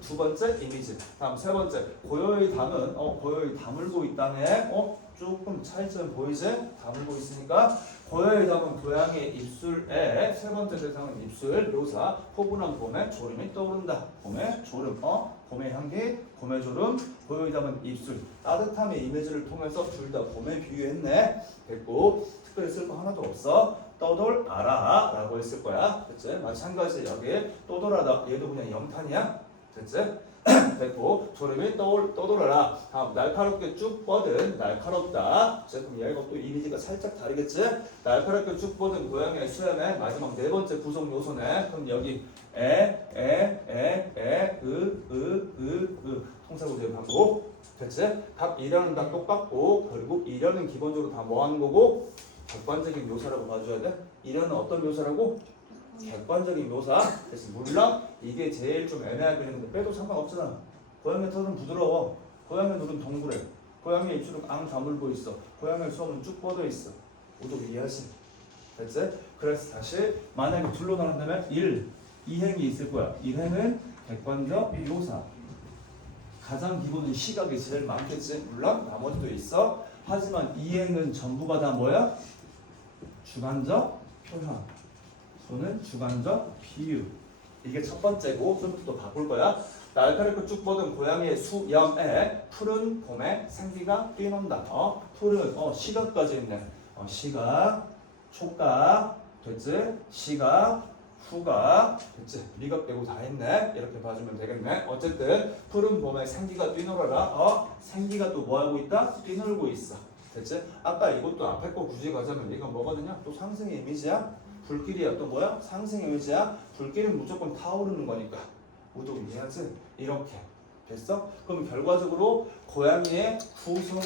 두 번째 이미지. 다음 세 번째 고요의 담은 고요의 다물고 있다네. 조금 차이점 보이지? 다물고 있으니까 고요의 담은 고양이의 입술에 세 번째 대상은 입술 묘사 포근한 봄의 졸음이 떠오른다. 봄의 졸음 봄의 향기 봄의 졸음 고요의 담은 입술 따뜻함의 이미지를 통해서 둘 다 봄에 비유했네. 됐고 특별히 쓸 거 하나도 없어. 떠돌아라 라고 했을 거야. 됐지? 마찬가지 여기 떠돌아다 얘도 그냥 영탄이야. 됐지? 됐고 졸음이 떠돌아라. 다음 날카롭게 쭉 뻗은 날카롭다. 그럼 얘가 또 이미지가 살짝 다르겠지? 날카롭게 쭉 뻗은 고양이의 수염의 마지막 네 번째 구성 요소네. 그럼 여기 통사구제 반복. 됐지? 답 1년은 다 똑같고 결국 1년은 기본적으로 다 뭐 하는 거고? 객관적인 묘사라고 봐줘야 돼. 1년은 어떤 묘사라고? 객관적인 묘사. 그래서 물론 이게 제일 좀 애매하게 되는데 빼도 상관없잖아. 고양이 털은 부드러워. 고양이 눈은 동그래. 고양이 입술은 앙 다물고 있어. 고양이 수염은 쭉 뻗어 있어. 모두 이해하지? 됐지? 그래서 다시 만약에 둘로 나눈다면 1, 2행이 있을 거야. 1행은 객관적 묘사. 가장 기본은 시각이 제일 많겠지. 물론 나머지도 있어. 하지만 2행은 전부가 다 뭐야? 주관적 표현. 또는 주관적 비유. 이게 첫 번째고 좀 더 바꿀 거야. 날카롭게 쭉 뻗은 고양이의 수염에 푸른 봄의 생기가 뛰논다. 푸른 시각까지 있네. 시각, 촉각, 됐지? 시각, 후각, 됐지? 미각 빼고 다 했네. 이렇게 봐주면 되겠네. 어쨌든 푸른 봄의 생기가 뛰놀아라. 생기가 또 뭐 하고 있다? 뛰놀고 있어. 됐지? 아까 이것도 앞에 거 굳이 가자면 이건 뭐거든요? 또 상승의 이미지야. 불길이야. 또 뭐야? 상승의 이미지야. 불길은 무조건 타오르는 거니까. 모두 이해하지? 이렇게. 됐어? 그럼 결과적으로 고양이의 구성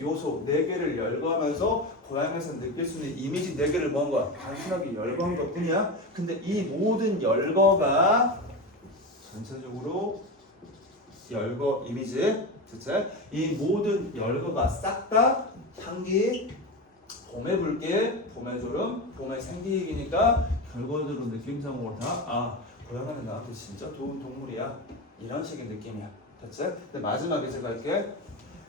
요소 4개를 열거하면서 고양이에서 느낄 수 있는 이미지 4개를 모은 거야. 단순하게 열거한 것 뿐이야. 근데 이 모든 열거가 전체적으로 열거 이미지, 그치? 이 모든 열거가 싹 다 향기, 봄의 불길, 봄의 졸음, 봄의 생기이기니까 결과적으로 느낌상으로 다 고양이는 나한테 진짜 좋은 동물이야. 이런 식의 느낌이야. 됐지? 근데 마지막에 제가 할게.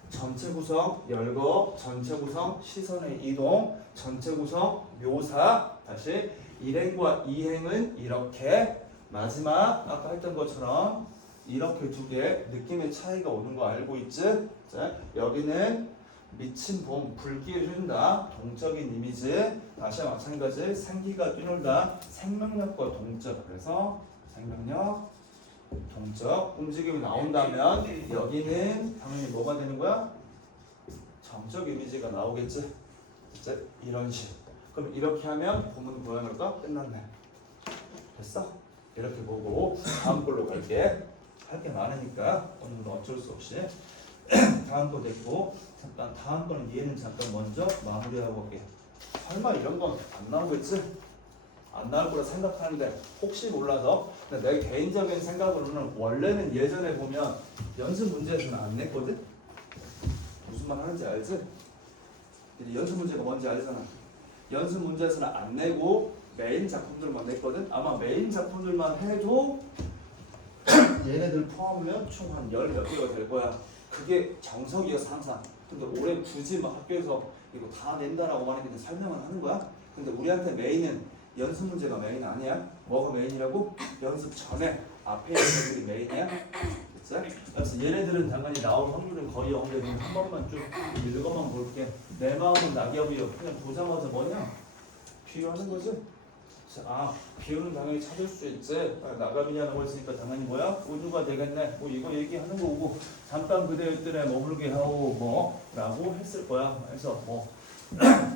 전체 구성 열거, 전체 구성 시선의 이동, 전체 구성 묘사. 다시 1행과 2행은 이렇게, 마지막 아까 했던 것처럼 이렇게 두 개 느낌의 차이가 오는 거 알고 있지? 자, 여기는 미친 봄, 불길 흐른다. 동적인 이미지. 다시 마찬가지 생기가 뛰놀다. 생명력과 동적. 그래서 생명력, 동적 움직임이 나온다면 여기는 당연히 뭐가 되는 거야? 정적 이미지가 나오겠지? 이제 이런 식. 그럼 이렇게 하면 봄은 고양이가 끝났네. 됐어? 이렇게 보고 다음 걸로 갈게. 할 게 많으니까 오늘은 어쩔 수 없이 다음 거 됐고, 잠깐 다음 거는 얘는 잠깐 먼저 마무리하고 올게. 설마 이런 건 안 나오겠지? 안 나올 거라 생각하는데 혹시 몰라서. 근데 내 개인적인 생각으로는 원래는 예전에 보면 연습 문제에서는 안 냈거든? 무슨 말 하는지 알지? 연습 문제가 뭔지 알잖아. 연습 문제에서는 안 내고 메인 작품들만 냈거든? 아마 메인 작품들만 해도 얘네들 포함하면 총 한 10몇 개가 될 거야. 그게 정석이었어 항상. 근데 올해 굳이 막 학교에서 이거 다 낸다라고 만약에 그냥 설명을 하는 거야. 근데 우리한테 메인은 연습 문제가 메인 아니야. 뭐가 메인이라고? 연습 전에 앞에 있는 애들이 메인이야. 그치? 그래서 얘네들은 당연히 나올 확률은 거의 없는데 한 번만 쭉 읽어만 볼게. 내 마음은 낙엽이요. 그냥 보자마자 뭐냐? 비유하는 거지. 비유는 당연히 찾을 수 있지. 낙엽이냐라고 했으니까 당연히 뭐야? 우주가 되겠네. 뭐 이거 얘기하는 거고, 잠깐 그대의 뜰에 머물게 하오 뭐 라고 했을 거야. 그래서 뭐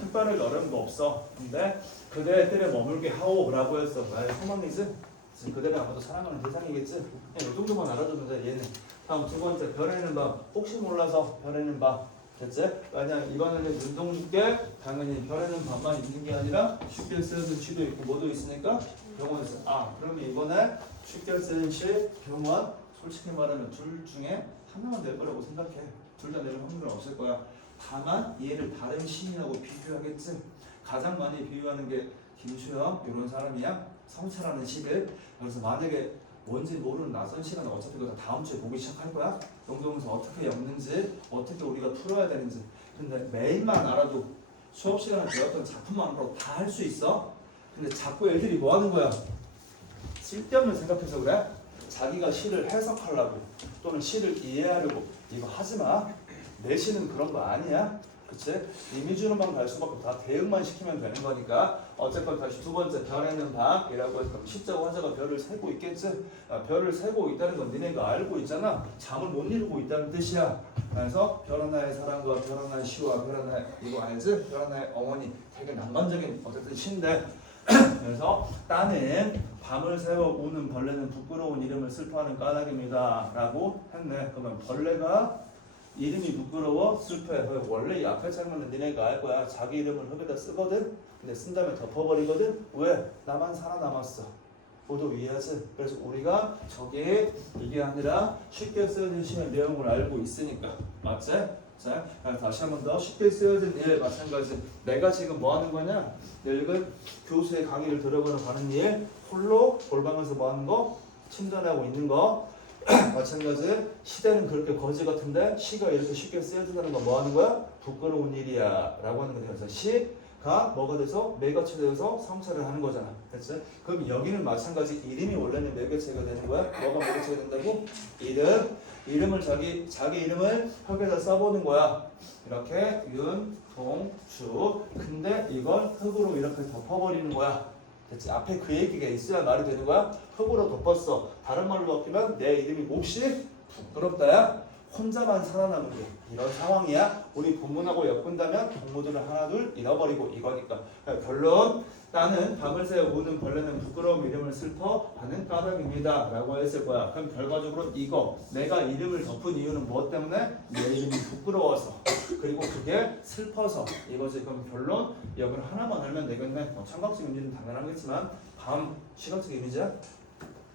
특별히 어려운 거 없어. 근데 그대의 뜰에 머물게 하오 라고 했어. 나의 소망이지. 그대가 아마도 사랑하는 대상이겠지. 그냥 이 정도만 알아두면 돼. 얘는. 다음 두 번째 별에는 밤. 혹시 몰라서 별에는 밤. 됐지? 만약 이번에는 눈동주께 당연히 별에는 반만 있는 게 아니라 쉽게 쓰여진 시도 있고 뭐도 있으니까 병원 있어. 그러면 이번에 쉽게 쓰여진 시, 병원 솔직히 말하면 둘 중에 하나만 낼 거라고 생각해. 둘 다 내릴 확률은 없을 거야. 다만 얘를 다른 시인하고 비교하겠지. 가장 많이 비유하는 게 김수영 이런 사람이야. 성찰하는 시들. 그래서 만약에 뭔지 모르는 낯선 시간에 어차피 그거 다음 주에 보기 시작할 거야. 영동에서 어떻게 엮는지, 어떻게 우리가 풀어야 되는지. 근데 메인만 알아도 수업 시간에 배웠던 작품만으로 다 할 수 있어. 근데 자꾸 애들이 뭐 하는 거야? 쓸데없는 생각해서 그래. 자기가 시를 해석하려고 또는 시를 이해하려고 이거 하지 마. 내 시는 그런 거 아니야. 그치? 이미지로만 갈 수밖에 없어. 다 대응만 시키면 되는 거니까. 어쨌건 다시 두 번째 별에는 밤이라고 해서 십자가 화자가 별을 세고 있겠지? 별을 세고 있다는 건 니네가 알고 있잖아. 잠을 못 이루고 있다는 뜻이야. 그래서 별 하나의 사랑과 별 하나의 시와 별 하나의 이거 알지? 별 하나의 어머니 되게 낭만적인 어쨌든 시인데 그래서 따는 밤을 새워 우는 벌레는 부끄러운 이름을 슬퍼하는 까닭입니다 라고 했네. 그러면 벌레가 이름이 부끄러워 슬퍼해. 원래 이 앞에 장면은 니네가 알 거야. 자기 이름을 흙에다 쓰거든. 근데 쓴 다음에 덮어버리거든. 왜? 나만 살아남았어. 모두 이해하지? 그래서 우리가 저게 이게 아니라 쉽게 쓰여진 시의 내용을 알고 있으니까. 맞지? 자, 다시 한 번 더 쉽게 쓰여진 일 마찬가지. 내가 지금 뭐 하는 거냐? 늙은 교수의 강의를 들어보러 가는 일, 홀로 골방에서 뭐 하는 거? 침전하고 있는 거. 마찬가지. 시대는 그렇게 거지 같은데 시가 이렇게 쉽게 쓰여진다는 건 뭐 하는 거야? 부끄러운 일이야 라고 하는 거예요. 그래서 시가 뭐가 돼서 매개체 되어서 성찰을 하는 거잖아. 됐지? 그럼 여기는 마찬가지. 이름이 원래는 매개체가 되는 거야. 뭐가 매개체가 된다고? 이름을 자기 이름을 흙에다 써보는 거야. 이렇게 윤, 동, 주. 근데 이걸 흙으로 이렇게 덮어버리는 거야. 됐지? 앞에 그 얘기가 있어야 말이 되는 거야. 흙으로 덮었어. 다른 말로 바뀌면 내 이름이 몹시 부끄럽다야. 혼자만 살아남은 게 이런 상황이야. 우리 본문하고 엮은다면 동무들을 하나 둘 잃어버리고 이거니까. 결론 나는 밤을 새워 우는 벌레는 부끄러움 이름을 슬퍼하는 까닭입니다 라고 했을 거야. 그럼 결과적으로 이거 내가 이름을 덮은 이유는 무엇 때문에? 내 이름이 부끄러워서 그리고 그게 슬퍼서 이거지. 그럼 결론 여기를 하나만 알면 되겠네. 청각적 이미지는 당연하겠지만 밤 시각적 이미지야?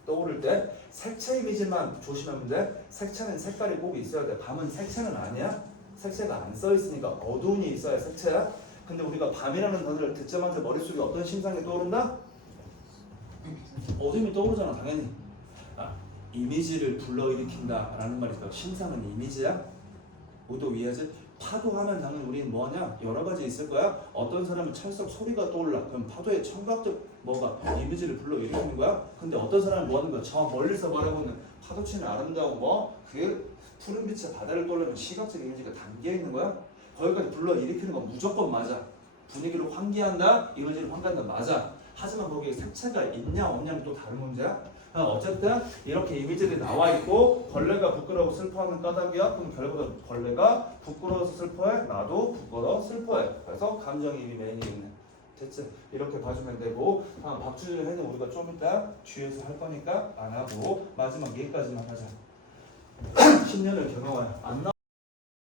떠오를 때 색채 이미지만 조심하면 돼. 색채는 색깔이 꼭 있어야 돼. 밤은 색채는 아니야. 색채가 안 써 있으니까 어두운이 있어야 색채야. 근데 우리가 밤이라는 단어를 듣자마자 머릿속에 어떤 심상이 떠오른다? 어둠이 떠오르잖아 당연히. 이미지를 불러일으킨다 라는 말이 있어. 심상은 이미지야? 모두 이해하지? 파도하면 당연히 우리는 뭐냐? 여러 가지 있을 거야. 어떤 사람은 찰싹 소리가 떠올라. 그럼 파도의 청각적 뭐가 이미지를 불러일으키는 거야. 근데 어떤 사람은 뭐 하는 거야? 저 멀리서 바라보는 파도 치는 아름다운 그게 푸른 빛의 바다를 떠올리는 시각적 이미지가 담겨 있는 거야. 거기까지 불러일으키는 건 무조건 맞아. 분위기를 환기한다, 이미지를 환기한다 맞아. 하지만 거기에 색채가 있냐 없냐는 또 다른 문제야. 어쨌든 이렇게 이미지들이 나와 있고 벌레가 부끄러워 슬퍼하는 까닭이야. 그럼 결국은 벌레가 부끄러워서 슬퍼해. 나도 부끄러워 슬퍼해. 그래서 감정이입이 메인이겠네. 됐지? 이렇게 봐주면 되고 박주진 회는 우리가 좀 이따 뒤에서 할 거니까 안 하고 마지막 얘기까지만 하자. 10년을 경험하여 안 나와.